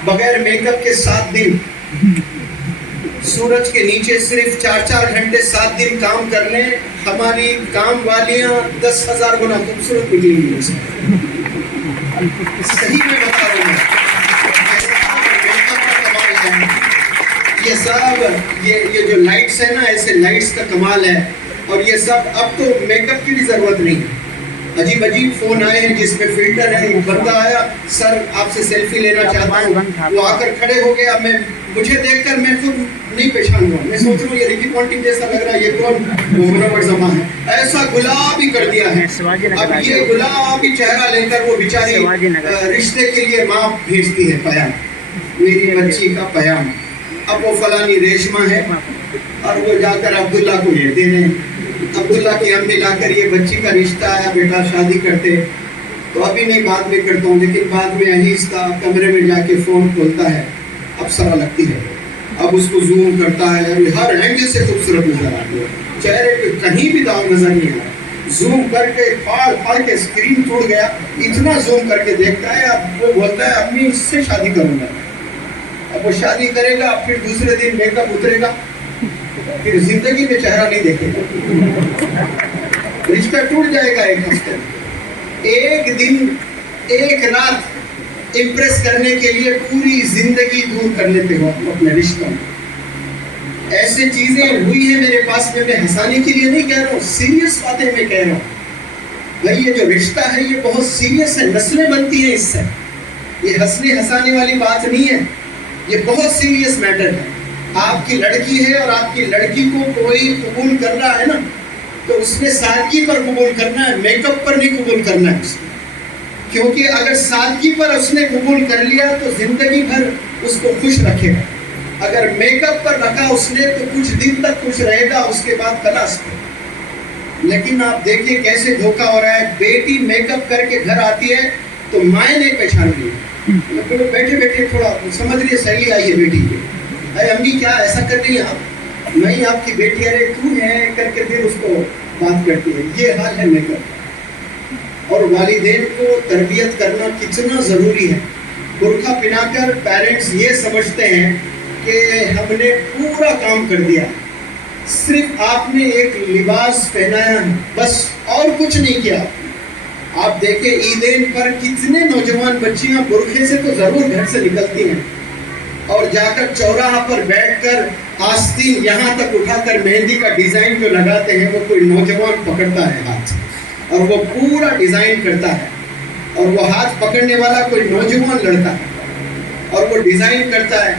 بغیر میک اپ کے 7 دن سورج کے نیچے صرف 4 گھنٹے 7 دن کام کر لیں, ہماری کام والیاں 10,000 گنا خوبصورت نکلیں گی. صحیح میں بتا رہا ہوں. یہ سب یہ جو لائٹس ہے نا, ایسے لائٹس کا کمال ہے. اور یہ سب اب تو میک اپ کی بھی ضرورت نہیں ہے. عجیب عجیب فون آئے ہیں جس میں فلٹر ہے. ایک بندہ آیا, سر آپ سے سیلفی لینا چاہتا ہوں. وہ آ کر کھڑے ہو گیا, مجھے دیکھ کر میں خود نہیں پہچان ہوا. میں سوچ رہا ہوں یہ رکی پونٹنگ جیسا لگ رہا ہے, یہ کون؟ محمد زمان ہے. ایسا گلابی کر دیا ہے. اب یہ گلابی چہرہ لے کر وہ بیچاری رشتے کے لیے ماں بھیجتی ہے پیام, میری بچی کا پیام. اب وہ فلانی ریشمہ ہے, اور وہ جا کر عبداللہ کو یہ دے دیں. عبداللہ کی امی لا کر یہ بچی کا رشتہ آیا, بیٹا شادی کرتے. تو ابھی نہیں, بعد میں کرتا ہوں. لیکن بعد میں آہستہ کمرے میں جا کے فون کھولتا ہے, افسرا لگتی ہے. اب اس کو زوم کرتا ہے, ہر اینگل سے خوبصورت نظر آتی ہے, چہرے پہ کہیں بھی داغ نظر نہیں آ رہا. زوم کر کے پھاڑ کے اسکرین ٹوٹ گیا، اتنا زوم کر کے دیکھتا ہے. اب وہ بولتا ہے امی اس سے شادی کروں گا. اب وہ شادی کرے گا، پھر دوسرے دن میک اپ اترے گا، پھر زندگی میں چہرہ نہیں دیکھے گا. رشتہ ٹوٹ جائے گا ایک ہفتے میں. ایک دن ایک رات امپریس کرنے کے لیے پوری زندگی دور کر لیتے ہو اپنے رشتوں میں. ایسے چیزیں ہوئی ہیں میرے پاس میں ہنسانے کے لیے نہیں کہہ رہا ہوں، سیریس باتیں میں کہہ رہا ہوں. بھائی یہ جو رشتہ ہے یہ بہت سیریس ہے، نسلیں بنتی ہیں اس سے. یہ ہنسنے ہنسانے والی بات نہیں ہے، یہ بہت سیریس میٹر ہے. آپ کی لڑکی ہے اور آپ کی لڑکی کو کوئی قبول کر رہا ہے نا، تو اس نے سادگی پر قبول کرنا ہے، میک اپ پر نہیں قبول کرنا ہے اس نے. کیونکہ اگر سادگی پر اس نے قبول کر لیا تو زندگی بھر اس کو خوش رکھے گا. اگر میک اپ پر رکھا اس نے تو کچھ دن تک خوش رہے گا، اس کے بعد خلاص. لیکن آپ دیکھیں کیسے دھوکہ ہو رہا ہے. بیٹی میک اپ کر کے گھر آتی ہے تو مائیں نہیں پہچان رہی ہے، بیٹھے بیٹھے تھوڑا سمجھ لیے صحیح آئی ہے بیٹی کی. ارے امی کیا ایسا کر رہی ہیں آپ؟ نہیں آپ کی بیٹی، ارے کیوں ہے کر کے پھر اس کو بات کرتی ہے. یہ حال ہے میک اپ. اور والدین کو تربیت کرنا کتنا ضروری ہے. برقع پہنا کر پیرنٹس یہ سمجھتے ہیں کہ ہم نے پورا کام کر دیا، صرف آپ نے ایک لباس پہنایا ہے بس، اور کچھ نہیں کیا. آپ دیکھیں عیدین پر کتنے نوجوان بچیاں برقعے سے تو ضرور گھر سے نکلتی ہیں اور جا کر چوراہا پر بیٹھ کر آستین یہاں تک اٹھا کر مہندی کا ڈیزائن جو لگاتے ہیں، وہ کوئی نوجوان پکڑتا ہے ہاتھ اور وہ پورا ڈیزائن کرتا ہے، اور وہ ہاتھ پکڑنے والا کوئی نوجوان لڑتا ہے اور وہ ڈیزائن کرتا ہے.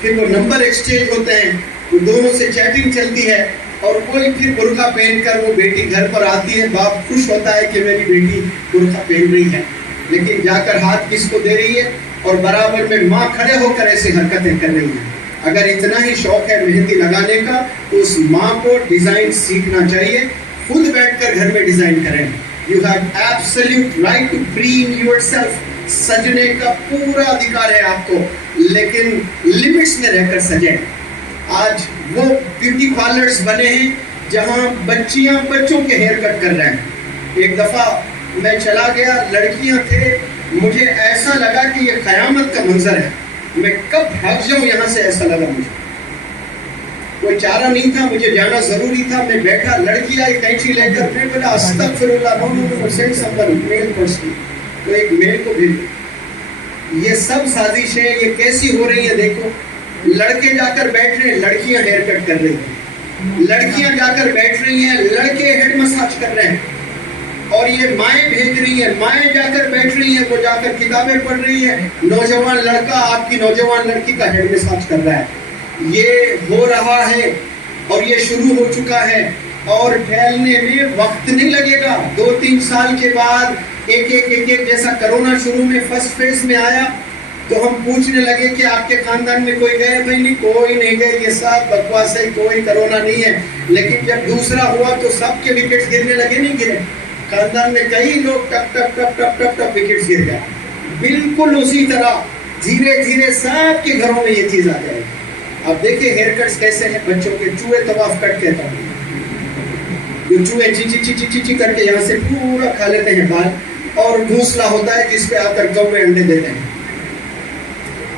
پھر وہ نمبر ایکسچینج ہوتے ہیں، وہ دونوں سے چیٹنگ چلتی ہے، اور کوئی پھر برقع پہن کر وہ بیٹی گھر پر آتی ہے. باپ خوش ہوتا ہے کہ میری بیٹی برقع پہن رہی ہے، لیکن جا کر ہاتھ کس کو دے رہی ہے؟ اور برابر میں ماں کھڑے ہو کر ایسی حرکتیں کر رہی ہیں. اگر اتنا ہی شوق ہے مہندی لگانے کا تو اس ماں کو ڈیزائن سیکھنا چاہیے، خود بیٹھ کر گھر میں ڈیزائن کریں. You have absolute right to preen yourself. سجنے کا پورا ادھیکار ہے آپ کو، لیکن لمٹس میں رہ کر سجیں. آج وہ بیوٹی پارلرز بنے ہیں جہاں بچیاں بچوں کے ہیئر کٹ کر رہے ہیں. ایک دفعہ میں چلا گیا، لڑکیاں تھے، مجھے ایسا لگا کہ یہ قیامت کا منظر ہے، میں کب بھاگ جاؤں یہاں سے، ایسا لگا مجھے. کوئی چارہ نہیں تھا، مجھے جانا ضروری تھا. میں بیٹھا، لڑکی آئی قینچی لے کر، میں بولا استغفر اللہ، نو سینڈ سم ون میل پرسن، تو ایک میل کو بھیجو. یہ سب سازشیں یہ کیسی ہو رہی ہیں دیکھو. لڑکے جا کر بیٹھ رہے ہیں، لڑکیاں ہیئر کٹ کر رہی ہیں. لڑکیاں جا کر بیٹھ رہی ہیں، لڑکے ہیڈ مساج کر رہے ہیں. اور یہ مائیں بھیج رہی ہیں، مائیں جا کر بیٹھ رہی ہیں، وہ جا کر کتابیں پڑھ رہی ہیں. نوجوان لڑکا آپ کی نوجوان لڑکی کا ہیڈ مساج کر رہا ہے. یہ ہو رہا ہے اور یہ شروع ہو چکا ہے، اور پھیلنے میں وقت نہیں لگے گا. 2-3 سال کے بعد ایک جیسا کرونا شروع میں فرسٹ فیز میں آیا تو ہم پوچھنے لگے کہ آپ کے خاندان میں کوئی گئے؟ بھائی نہیں، کوئی نہیں گئے، یہ سب بکواس ہے، کوئی کرونا نہیں ہے. لیکن جب دوسرا ہوا تو سب کے وکٹس گرنے لگے، نہیں گرے؟ خاندان میں کئی لوگ ٹپ ٹپ ٹپ ٹپ ٹپ ٹپ وکٹس گر گیا. بالکل اسی طرح دھیرے دھیرے سب کے گھروں میں یہ چیز آ جائے گی. اب دیکھیں ہیئر کٹس کیسے ہیں بچوں کے. چوہے طواف کٹ کہتا ہوں، جو چوہے چی کر کے یہاں سے پورا کھا لیتے ہیں بال، اور گھونسلہ ہوتا ہے جس پہ آ کر کوے انڈے دیتے ہیں.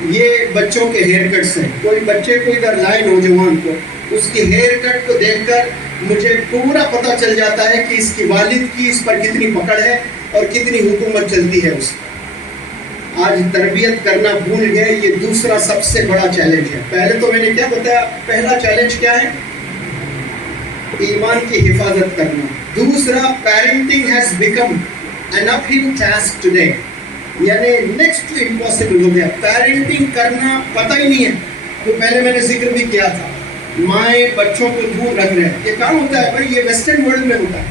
یہ بچوں کے ہیئر کٹس ہیں. کوئی بچے کو ادھر لائے، نوجوان کو، اس کی ہیئر کٹ کو دیکھ کر مجھے پورا پتہ چل جاتا ہے کہ اس کی والد کی اس پر کتنی پکڑ ہے اور کتنی حکومت چلتی ہے اس پر. آج تربیت کرنا بھول گئے. یہ دوسرا سب سے بڑا چیلنج ہے. پہلے تو میں نے کیا بتایا، پہلا چیلنج کیا ہے؟ ایمان کی حفاظت کرنا. دوسرا، پیرنٹنگ ہیز بیکم این اپ ہل ٹاسک ٹوڈے، یعنی نیکسٹ ٹو امپاسبل ہو گیا. پیرنٹنگ کرنا پتہ ہی نہیں ہے. تو پہلے میں نے ذکر بھی کیا تھا، مائیں بچوں کو دور رکھ رہے ہیں. یہ کام ہوتا ہے بھائی، یہ ویسٹرن ورلڈ میں ہوتا ہے.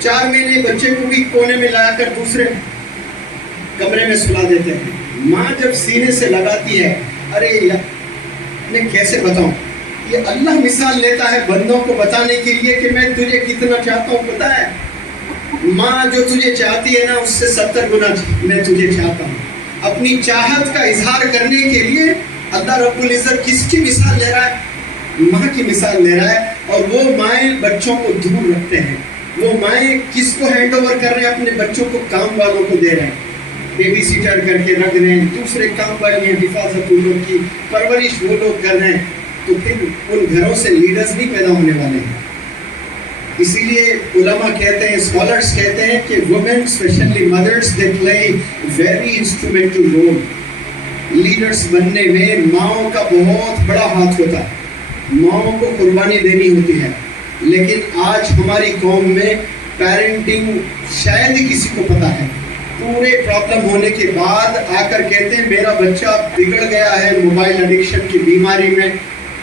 4 مہینے بچے کو بھی کونے میں لا کر دوسرے کمرے میں سلا دیتے ہیں. ماں جب سینے سے لگاتی ہے، ارے میں کیسے بتاؤں، یہ اللہ مثال لیتا ہے بندوں کو بتانے کے لیے کہ میں تجھے کتنا چاہتا ہوں. پتہ ہے ماں جو تجھے چاہتی ہے نا، اس سے 70 گنا میں تجھے چاہتا ہوں. اپنی چاہت کا اظہار کرنے کے لیے اللہ رب العزت کس کی مثال لے رہا ہے؟ ماں کی مثال لے رہا ہے. اور وہ مائیں بچوں کو دور رکھتے ہیں. وہ مائیں کس کو ہینڈ اوور کر رہے ہیں؟ اپنے بچوں کو کام والوں کو دے رہے ہیں، بیبی سیٹر کر کے رکھ رہے ہیں، دوسرے کام والی ہیں، حفاظت ان لوگ کی پرورش وہ لوگ کر رہے ہیں، تو پھر ان گھروں سے لیڈرز نہیں پیدا ہونے والے ہیں۔ اسی لیے علماء کہتے ہیں، اسکالرز کہتے ہیں کہ women especially mothers they play very instrumental role. Leaders بننے میں ماؤں کا بہت بڑا ہاتھ ہوتا ہے، ماؤں کو قربانی دینی ہوتی ہے، لیکن آج ہماری قوم میں پیرنٹنگ شاید ہی کسی کو پتہ ہے۔ پورے پرابلم ہونے کے بعد آ کر کہتے ہیں میرا بچہ بگڑ گیا ہے، موبائل ایڈکشن کی بیماری میں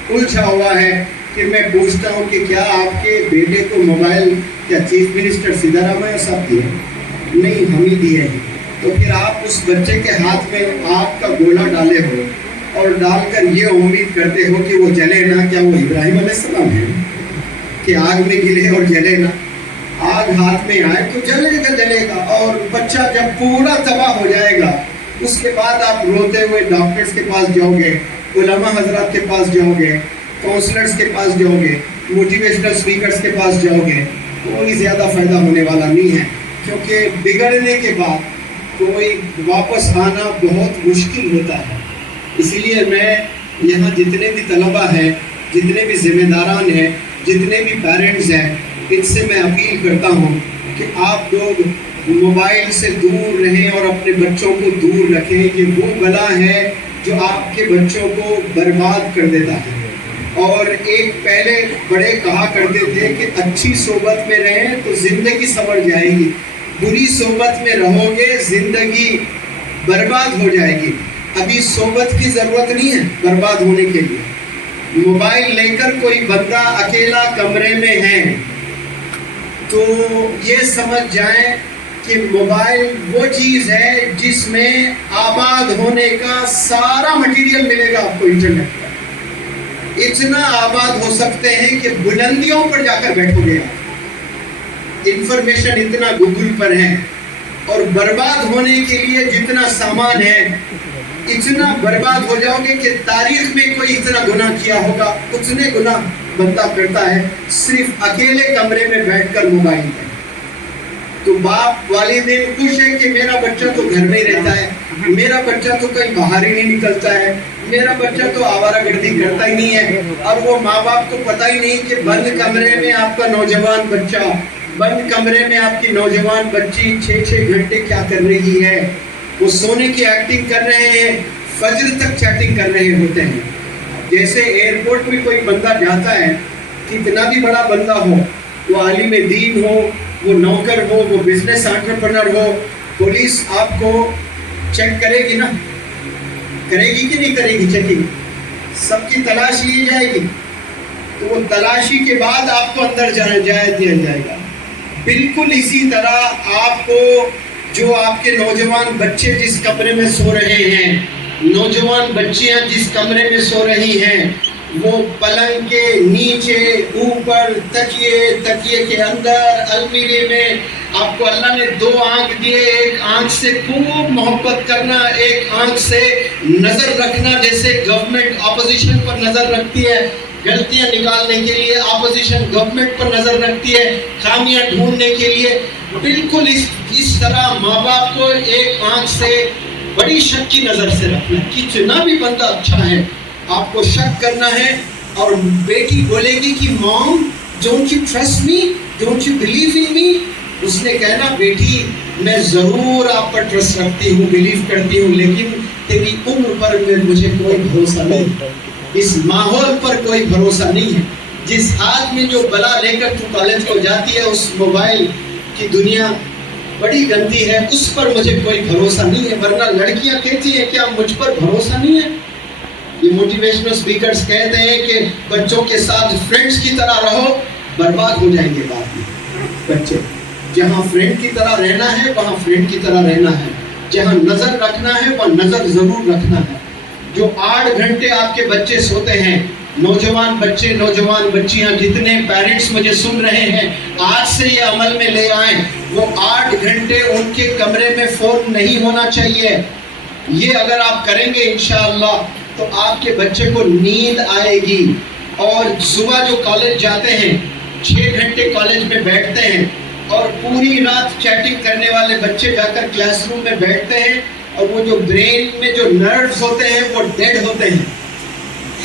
الجھا ہوا ہے، کہ میں پوچھتا ہوں کہ کیا آپ کے بیٹے کو موبائل کیا چیف منسٹر سدھارمیا صاحب دیے؟ نہیں، ہم ہی دیے ہیں۔ تو پھر آپ اس بچے کے ہاتھ میں آگ کا گولا ڈالے ہو اور ڈال کر یہ امید کرتے ہو کہ وہ جلے نہ۔ کیا وہ ابراہیم علیہ السلام ہے کہ آگ میں گرے اور جلے نہ؟ آگ ہاتھ میں آئے تو جلے گا، اور بچہ جب پورا تباہ ہو جائے گا اس کے بعد آپ روتے ہوئے ڈاکٹرز کے پاس جاؤ گے، علماء حضرات کے پاس جاؤ گے، کاؤنسلرز کے پاس جاؤ گے، موٹیویشنل اسپیکرز کے پاس جاؤ گے، کوئی زیادہ فائدہ ہونے والا نہیں ہے، کیونکہ بگڑنے کے بعد کوئی واپس آنا بہت مشکل ہوتا ہے۔ اسی لیے میں یہاں جتنے بھی طلبہ ہیں، جتنے بھی ذمہ داران ہیں، جتنے بھی پیرنٹس ہیں، ان سے میں اپیل کرتا ہوں کہ آپ لوگ موبائل سے دور رہیں اور اپنے بچوں کو دور رکھیں۔ یہ وہ بلا ہے جو آپ کے بچوں کو برباد کر دیتا ہے۔ اور ایک پہلے بڑے کہا کرتے تھے کہ اچھی صحبت میں رہیں تو زندگی سنور جائے گی، بری صحبت میں رہو گے زندگی برباد ہو جائے گی۔ ابھی صحبت کی ضرورت نہیں ہے برباد ہونے کے لیے۔ موبائل لے کر کوئی بندہ اکیلا کمرے میں ہے تو یہ سمجھ جائیں کہ موبائل وہ چیز ہے جس میں آباد ہونے کا سارا مٹیریل ملے گا آپ کو انٹرنیٹ پر۔ اتنا آباد ہو سکتے ہیں کہ بلندیوں پر جا کر بیٹھو گے، انفارمیشن اتنا گوگل پر ہے، اور برباد ہونے کے لیے جتنا سامان ہے اتنا برباد ہو جاؤ گے کہ تاریخ میں کوئی اتنا گناہ کیا ہوگا اتنے گناہ بندہ کرتا ہے صرف اکیلے کمرے میں بیٹھ کر موبائل پر۔ تو باپ والدین خوش ہے کہ میرا بچہ تو گھر میں ہی رہتا ہے، میرا بچہ تو کہیں باہر ہی نہیں نکلتا ہے، میرا بچہ تو آوارہ گردی کرتا ہی نہیں ہے، اور وہ ماں باپ کو پتہ ہی نہیں کہ بند کمرے میں آپ کا نوجوان بچہ، بند کمرے میں آپ کی نوجوان بچی 6 گھنٹے کیا کر رہی ہے۔ وہ سونے کی ایکٹنگ کر رہے ہیں، فجر تک چیٹنگ کر رہے ہوتے ہیں۔ جیسے ایئرپورٹ میں کوئی بندہ جاتا ہے، کتنا بھی بڑا بندہ ہو، وہ عالم دین ہو، وہ نوکر ہو، وہ بزنس انٹرپرنر ہو، پولیس آپ کو چیک کرے گی نا، کرے گی کہ نہیں کرے گی چیکنگ؟ سب کی تلاش لی جائے گی، تو وہ تلاشی کے بعد آپ کو اندر دیا جائے گا۔ بالکل اسی طرح آپ کو جو آپ کے نوجوان بچے جس کمرے میں سو رہے ہیں، نوجوان بچیاں جس کمرے میں سو رہی ہیں، وہ پلنگ کے نیچے، اوپر، تکیے کے اندر، المیرے میں، آپ کو اللہ نے 2 آنکھ دیے، ایک آنکھ سے خوب محبت کرنا، ایک آنکھ سے نظر رکھنا، جیسے گورنمنٹ اپوزیشن پر نظر رکھتی ہے، غلطیاں نکالنے کے لیے اپوزیشن گورنمنٹ پر نظر رکھتی ہے، خامیاں ڈھونڈنے کے لیے، بالکل اس طرح ماں باپ کو ایک آنکھ سے بڑی شک کی نظر سے رکھنا، کتنا بھی بندہ اچھا ہے آپ کو شک کرنا ہے۔ اور بیٹی بولے گی کہ mom don't you trust me, don't you believe in me, اس نے کہنا بیٹی میں ضرور آپ پر ٹرسٹ رکھتی ہوں، بلیو کرتی ہوں، لیکن تیری عمر پر مجھے کوئی بھروسہ نہیں، اس ماحول پر کوئی بھروسہ نہیں ہے، جس ہاتھ میں جو بلا لے کر تو کالج کو جاتی ہے، اس موبائل کی دنیا بڑی گندی ہے، اس پر مجھے کوئی بھروسہ نہیں ہے۔ ورنہ لڑکیاں کہتی ہیں کیا مجھ پر بھروسہ نہیں ہے؟ یہ موٹیویشنل اسپیکرز کہتے ہیں کہ بچوں کے ساتھ فرینڈز کی طرح رہو، برباد ہو جائیں گے بعد میں بچے۔ جہاں فرینڈ کی طرح رہنا ہے وہاں فرینڈ کی طرح رہنا ہے، جہاں نظر رکھنا ہے وہاں نظر ضرور رکھنا ہے۔ جو 8 گھنٹے آپ کے بچے سوتے ہیں، نوجوان بچے، نوجوان بچیاں، جتنے پیرنٹس مجھے سن رہے ہیں، آج سے یہ عمل میں لے آئیں، وہ 8 گھنٹے ان کے کمرے میں فون نہیں ہونا چاہیے۔ یہ اگر آپ کریں گے انشاءاللہ تو آپ کے بچے کو نیند آئے گی، اور صبح جو کالج جاتے ہیں 6 گھنٹے کالج میں بیٹھتے ہیں اور پوری رات چیٹنگ کرنے والے بچے جا کر کلاس روم میں بیٹھتے ہیں اور وہ جو برین میں جو نروز ہوتے ہیں وہ ڈیڈ ہوتے ہیں,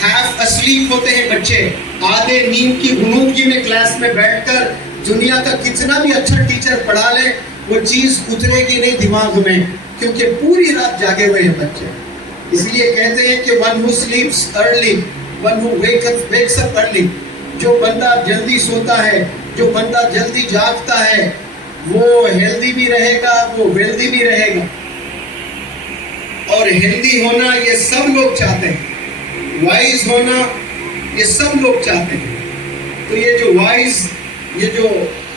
ہیف اسلیپ ہوتے ہیں بچے. آدھے نیند کی غنودگی میں کلاس میں بیٹھ کر دنیا کا کتنا بھی اچھا ٹیچر پڑھا لے وہ چیز اترے گی نہیں دماغ میں, کیونکہ پوری رات جاگے ہوئے ہیں بچے. اس لیے کہتے ہیں کہ one who sleeps early, one who wakes up early. جو بندہ جلدی سوتا ہے, جو بندہ جلدی جاگتا ہے, وہ ہیلدی بھی رہے گا, وہ ویلدی بھی رہے گا. اور ہیلدی ہونا یہ سب لوگ چاہتے ہیں, وائز ہونا یہ سب لوگ چاہتے ہیں. تو یہ جو وائز, یہ جو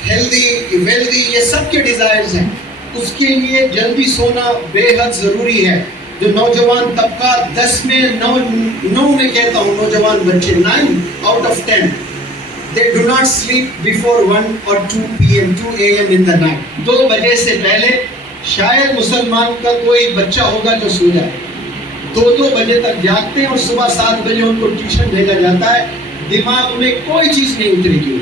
ہیلدی, ویلدی, یہ سب کے ڈیزائرز ہیں. اس کے لیے جلدی سونا بے حد ضروری ہے. جو نوجوان طبقہ 10 میں 9 میں کہتا ہوں نوجوان بچے 9 out of 10 they do not sleep before 1 or 2 a.m. in the night. 2 بجے سے پہلے شاید مسلمان کا کوئی بچہ ہوگا جو سو جائے. 2 بجے تک جاگتے ہیں اور صبح 7 بجے ان کو ٹیوشن بھیجا جاتا ہے. دماغ میں کوئی چیز نہیں اترے گی.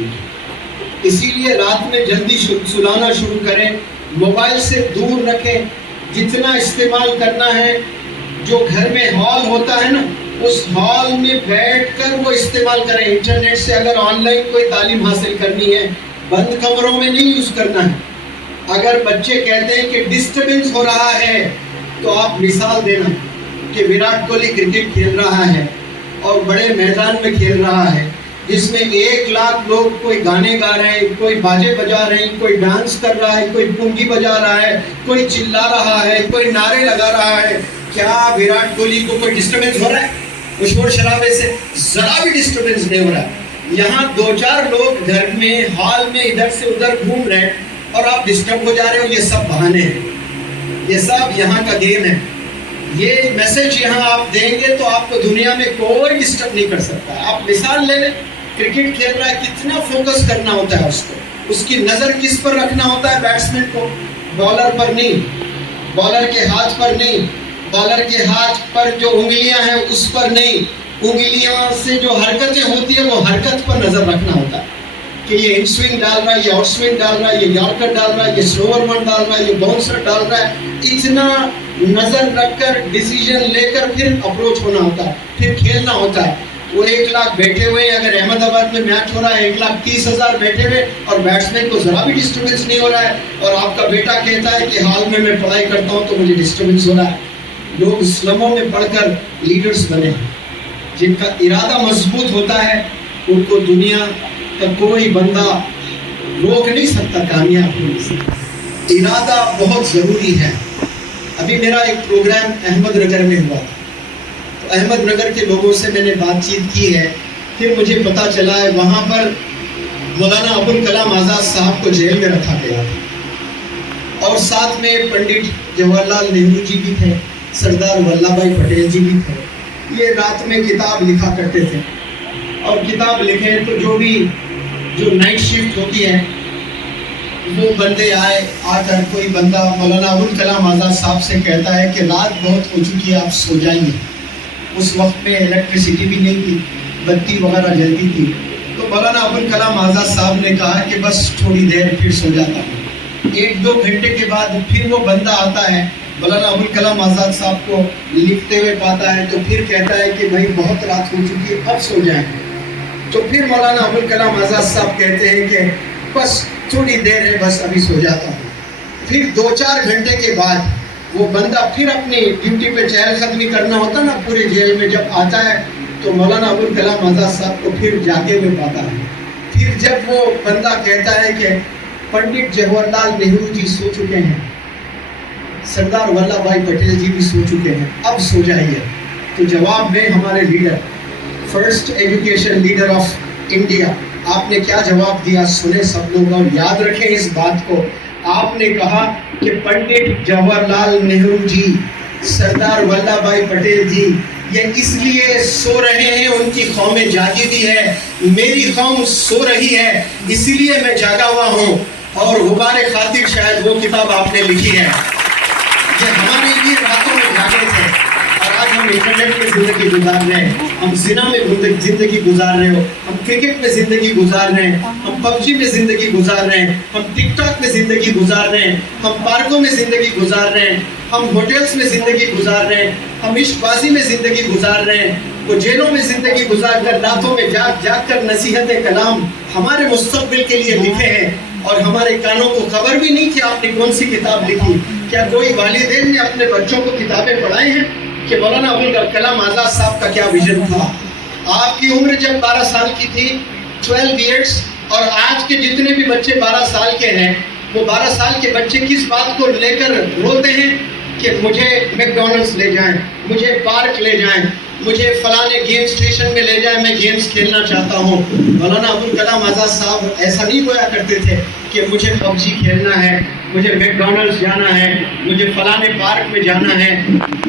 اسی لیے رات میں جلدی سلانا شروع کریں, موبائل سے دور رکھیں, جتنا استعمال کرنا ہے. جو گھر میں ہال ہوتا ہے نا, اس ہال میں بیٹھ کر وہ استعمال کریں. انٹرنیٹ سے اگر آن لائن کوئی تعلیم حاصل کرنی ہے, بند کمروں میں نہیں یوز کرنا ہے. اگر بچے کہتے ہیں کہ ڈسٹربنس ہو رہا ہے تو آپ مثال دینا کہ وراٹ کوہلی کرکٹ کھیل رہا ہے اور بڑے میدان میں کھیل رہا ہے, جس میں 1 لاکھ لوگ کوئی گانے گا رہے ہیں, کوئی باجے بجا رہے ہیں, کوئی ڈانس کر رہا ہے, کوئی پنگی بجا رہا ہے, کوئی چلا رہا ہے, کوئی نعرے لگا رہا ہے. کیا وراٹ کوہلی کو کوئی ڈسٹربنس ہو رہا ہے؟ وہ شور شرابے سے ذرا بھی ڈسٹربنس نہیں ہو رہا. یہاں 2-4 لوگ گھر میں ہال میں ادھر سے ادھر گھوم رہے ہیں اور آپ ڈسٹرب ہو جا رہے ہو. یہ سب بہانے ہیں, یہ سب یہاں کا گیم ہے. یہ میسج یہاں آپ دیں گے تو آپ کو دنیا میں کوئی ڈسٹرب نہیں کر سکتا. آپ مثال لے لیں, کرکٹ کھیل رہا ہے, کتنا فوکس کرنا ہوتا ہے اس کو. اس کی نظر کس پر رکھنا ہوتا ہے بیٹسمین کو؟ بالر پر نہیں, بالر کے ہاتھ پر نہیں, بالر کے ہاتھ پر جو انگلیاں ہیں اس پر نہیں, انگلیاں سے جو حرکتیں ہوتی ہیں وہ حرکت پر نظر رکھنا ہوتا ہے کہ یہ ان سوئنگ ڈال رہا ہے, یہ آؤٹ سوئنگ ڈال رہا ہے, یہ یارکر ڈال رہا ہے, یہ سلوور ون ڈال رہا ہے, یہ باؤنسر ڈال رہا ہے. اتنا نظر رکھ کر ڈیسیژن لے کر پھر اپروچ ہونا ہوتا ہے, پھر کھیلنا ہوتا ہے. وہ 1 لاکھ بیٹھے ہوئے, اگر احمد آباد میں میچ ہو رہا ہے 1,30,000 بیٹھے ہوئے اور بیٹسمین کو ذرا بھی ڈسٹربنس نہیں ہو رہا ہے, اور آپ کا بیٹا کہتا ہے کہ حال میں پڑھائی کرتا ہوں تو مجھے ڈسٹربنس ہو رہا ہے. لوگ اسلموں میں پڑھ کر لیڈرز بنے ہیں. جن کا ارادہ مضبوط ہوتا ہے ان کو دنیا کا کوئی بندہ روک نہیں سکتا کامیاب ہونے سے. ارادہ بہت ضروری ہے. ابھی میرا ایک پروگرام احمد نگر میں ہوا تھا, تو احمد نگر کے لوگوں سے میں نے بات چیت کی ہے. پھر مجھے پتا چلا ہے وہاں پر مولانا ابوالکلام آزاد صاحب کو جیل میں رکھا گیا تھا, اور ساتھ میں پنڈت جواہر لال نہرو جی بھی تھے, سردار ولبھ بھائی پٹیل جی بھی تھے. یہ رات میں کتاب لکھا کرتے تھے, اور کتاب لکھے تو جو نائٹ شفٹ ہوتی ہے وہ بندے آ کر کوئی بندہ مولانا ابوالکلام آزاد صاحب سے کہتا ہے کہ رات بہت ہو چکی ہے, آپ سو جائیں گے. اس وقت میں الیکٹریسٹی بھی نہیں تھی, بتی وغیرہ جلتی تھی. تو مولانا ابوالکلام آزاد صاحب نے کہا کہ بس تھوڑی دیر پھر سو جاتا ہوں. 1-2 گھنٹے کے بعد پھر وہ بندہ آتا ہے, مولانا ابوالکلام آزاد صاحب کو لکھتے ہوئے پاتا ہے, تو پھر کہتا ہے کہ بھائی بہت رات ہو چکی ہے, اب سو جائیں. تو پھر مولانا ابوالکلام آزاد صاحب کہتے ہیں کہ بس تھوڑی دیر ہے, بس ابھی سو جاتا ہوں. پھر 2-4 گھنٹے کے بعد وہ بندہ پھر اپنی ڈیوٹی پہ چہل قدمی کرنا ہوتا نا پورے جیل میں, جب آتا ہے تو مولانا ابوالکلام آزاد صاحب کو پھر جاگے ہوئے پاتا ہے. پھر جب وہ بندہ کہتا ہے کہ پنڈت جواہر لال نہرو جی سو چکے ہیں, سردار ولبھ بھائی پٹیل جی بھی سو چکے ہیں, اب سو جائیے. تو جواب میں ہمارے leader, first education leader of India, آپ نے کیا جواب دیا سنے سب لوگ, اور یاد رکھیں اس بات کو. آپ نے کہا کہ پنڈت جواہر لال نہرو جی, سردار ولبھ بھائی پٹیل جی یہ اس لیے سو رہے ہیں, ان کی قوم جاگی بھی ہے, میری قوم سو رہی ہے, اسی لیے میں جاگا ہوا ہوں. اور غبار خاطر شاید وہ کتاب آپ نے لکھی ہے, یہ ہمارے لیے راتوں میں جاگے تھے, اور آج ہم انٹرنیٹ میں زندگی گزار رہے ہیں, ہم زنا میں زندگی گزار رہے ہو, ہم کرکٹ میں زندگی گزار رہے ہیں, ہم پب جی میں زندگی گزار رہے ہیں, ہم ٹک ٹاک میں زندگی گزار رہے ہیں, ہم پارکوں میں زندگی گزار رہے ہیں, ہم ہوٹلز میں زندگی گزار رہے ہیں, ہم عشق بازی میں زندگی گزار رہے ہیں, وہ جیلوں میں زندگی گزار کر راتوں میں جاگ جاگ کر نصیحت کلام ہمارے مستقبل کے لیے لکھے ہیں, اور ہمارے کانوں کو خبر بھی نہیں کہ آپ نے کون سی کتاب لکھی. کیا کوئی والدین نے اپنے بچوں کو کتابیں پڑھائے ہیں کہ مولانا ابوالکلام آزاد صاحب کا کیا ویژن تھا؟ آپ کی عمر جب 12 سال کی تھی 12 ایئرس, اور آج کے جتنے بھی بچے 12 سال کے ہیں, وہ 12 سال کے بچے کس بات کو لے کر روتے ہیں کہ مجھے میک ڈونلڈس لے جائیں, مجھے پارک لے جائیں, مجھے فلانے گیم اسٹیشن میں لے جائیں, میں گیمز کھیلنا چاہتا ہوں. مولانا ابوالکلام آزاد صاحب ایسا نہیں گویا کرتے تھے کہ مجھے پب جی کھیلنا ہے, مجھے میک ڈونلڈس جانا ہے, مجھے فلانے پارک میں جانا ہے.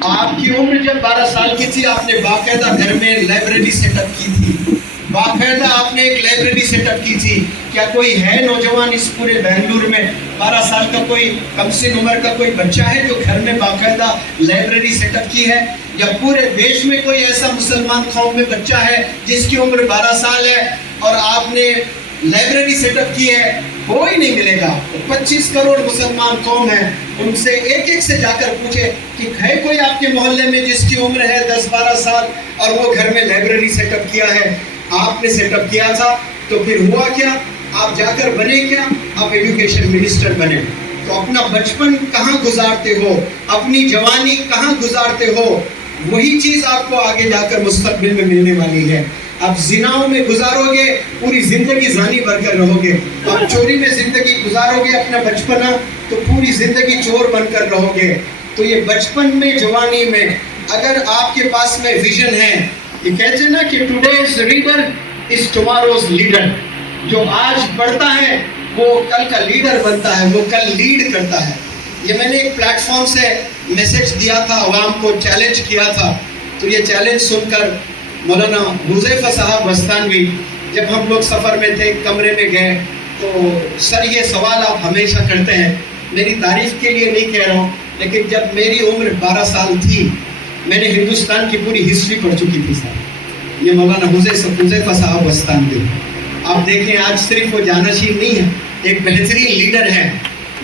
آپ کی عمر جب 12 سال کی تھی, آپ نے باقاعدہ گھر میں لائبریری سیٹ اپ کی تھی, باقاعدہ آپ نے ایک لائبریری سیٹ اپ کی تھی. کیا کوئی ہے نوجوان اس پورے بنگلور میں 12 سال کا کوئی کم سن عمر کا کوئی بچہ ہے جو گھر میں باقاعدہ لائبریری سیٹ اپ کی ہے؟ یا پورے دیش میں کوئی ایسا مسلمان قوم میں بچہ ہے جس کی عمر 12 سال ہے اور آپ نے لائبریری سیٹ اپ کی ہے؟ کوئی نہیں ملے گا. 25 کروڑ مسلمان قوم ہے, ان سے ایک ایک سے جا کر پوچھے کہ ہے کوئی آپ کے محلے میں جس کی عمر ہے 10-12 سال اور وہ گھر میں لائبریری سیٹ اپ کیا ہے؟ آپ نے سیٹ اپ کیا تھا تو پھر ہوا کیا؟ آپ جا کر بنے کیا؟ آپ ایجوکیشن منسٹر بنے. تو اپنا بچپن کہاں گزارتے ہو, اپنی جوانی کہاں گزارتے ہو, وہی چیز آپ کو آگے جا کر مستقبل میں ملنے والی ہے. آپ زناؤں میں گزارو گے پوری زندگی زانی بن کر رہو گے, آپ چوری میں زندگی گزارو گے اپنا بچپنا تو پوری زندگی چور بن کر رہو گے. تو یہ بچپن میں جوانی میں اگر آپ کے پاس میں ویژن ہے, یہ کہتے ہیں نا کہ ٹوڈیز ریڈر از ٹماروز لیڈر, جو آج پڑھتا ہے وہ کل کا لیڈر بنتا ہے, وہ کل لیڈ کرتا ہے. یہ میں نے ایک پلیٹ فارم سے میسج دیا تھا, عوام کو چیلنج کیا تھا. تو یہ چیلنج سن کر مولانا حذیفہ صاحب وستانوی, جب ہم لوگ سفر میں تھے کمرے میں گئے تو سر یہ سوال آپ ہمیشہ کرتے ہیں, میری تعریف کے لیے نہیں کہہ رہا ہوں, لیکن جب میری عمر 12 سال تھی میں نے ہندوستان کی پوری ہسٹری پڑھ چکی تھی سر. یہ مولانا حذیفہ صاحب وستانوی, آپ دیکھیں آج صرف وہ جانشین نہیں ہے, ایک بہترین لیڈر ہے.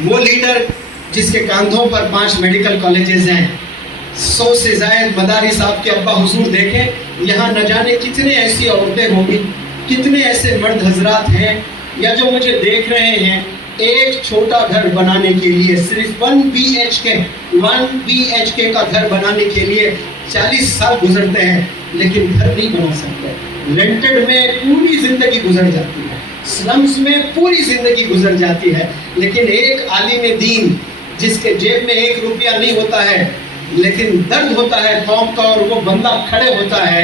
وہ لیڈر جس کے کاندھوں پر 5 میڈیکل کالجز ہیں, 100 سے زائد مدارس. آپ کے ابا حضور دیکھیں یہاں نہ جانے کتنے ایسی عورتیں ہوں گی, کتنے ایسے مرد حضرات ہیں, یا جو مجھے دیکھ رہے ہیں, ایک چھوٹا گھر بنانے کے لیے صرف 1 BHK کا گھر بنانے کے لیے 40 سال گزرتے ہیں, لیکن گھر نہیں بنا سکتے. رینٹڈ میں پوری زندگی گزر جاتی ہے, سلمز میں پوری زندگی گزر جاتی ہے. لیکن ایک عالم دین جس کے جیب میں 1 روپیہ نہیں ہوتا ہے لیکن درد ہوتا ہے قوم کا, اور وہ بندہ کھڑے ہوتا ہے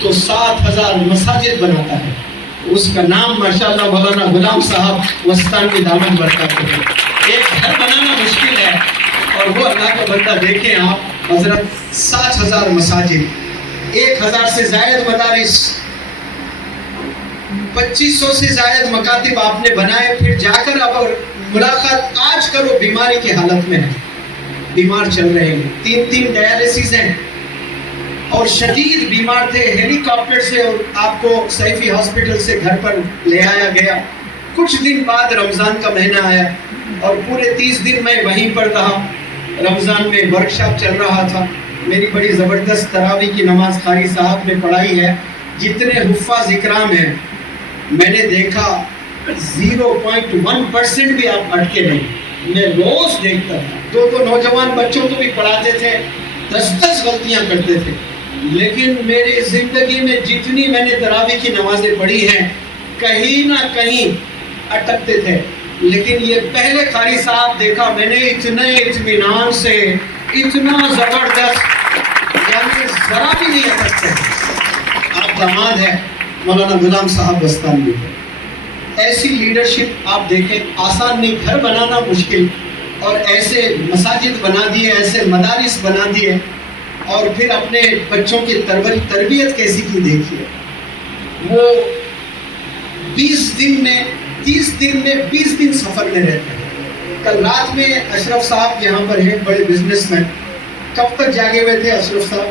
تو 7000 مساجد بناتا ہے. اس کا نام ماشاءاللہ مولانا غلام صاحب وستانوی دامن برکات ہے. ایک گھر بنانا مشکل ہے اور وہ اللہ کا بندہ دیکھیں آپ حضرت 60,000 مساجد, 1000 سے زائد مدارس, 2500 سے زائد مکاتب آپ نے بنائے. پھر جا کر اب ملاقات آج کرو بیماری کی حالت میں ہے, بیمار چل رہے ہیں, 3 ڈیالیسس ہیں اور شدید بیمار تھے. ہیلی کاپٹر سے اور آپ کو سیفی ہاسپٹل سے گھر پر لے آیا گیا. کچھ دن بعد رمضان کا مہینہ آیا اور پورے 30 دن میں وہیں پر رہا. رمضان میں ورکشاپ چل رہا تھا. میری بڑی زبردست تراویح کی نماز قاری صاحب نے پڑھائی ہے. جتنے حفاظ اکرام ہیں میں نے دیکھا 0.1% بھی آپ اٹکے نہیں. میں روز دیکھتا تھا, 2 نوجوان بچوں کو بھی پڑھاتے تھے, 10 غلطیاں کرتے تھے. لیکن میری زندگی میں جتنی میں نے تراویح کی نمازیں پڑھی ہیں کہیں نہ کہیں اٹکتے تھے. لیکن یہ پہلے قاری صاحب دیکھا میں نے اتنے اطمینان سے, اتنا زبردست, یعنی ذرا بھی نہیں اٹکتے. آپ داماد ہیں مولانا غلام صاحب وستانوی. ایسی لیڈرشپ آپ دیکھیں, آسان نہیں, گھر بنانا مشکل, اور ایسے مساجد بنا دیے, ایسے مدارس بنا دیے, اور پھر اپنے بچوں کی تربیت کیسی کی دیکھیے. وہ 20 دن میں 30 دن میں 20 دن سفر میں رہتے ہیں. کل رات میں اشرف صاحب یہاں پر ہیں, بڑے بزنس مین. کب تک جاگے ہوئے تھے اشرف صاحب؟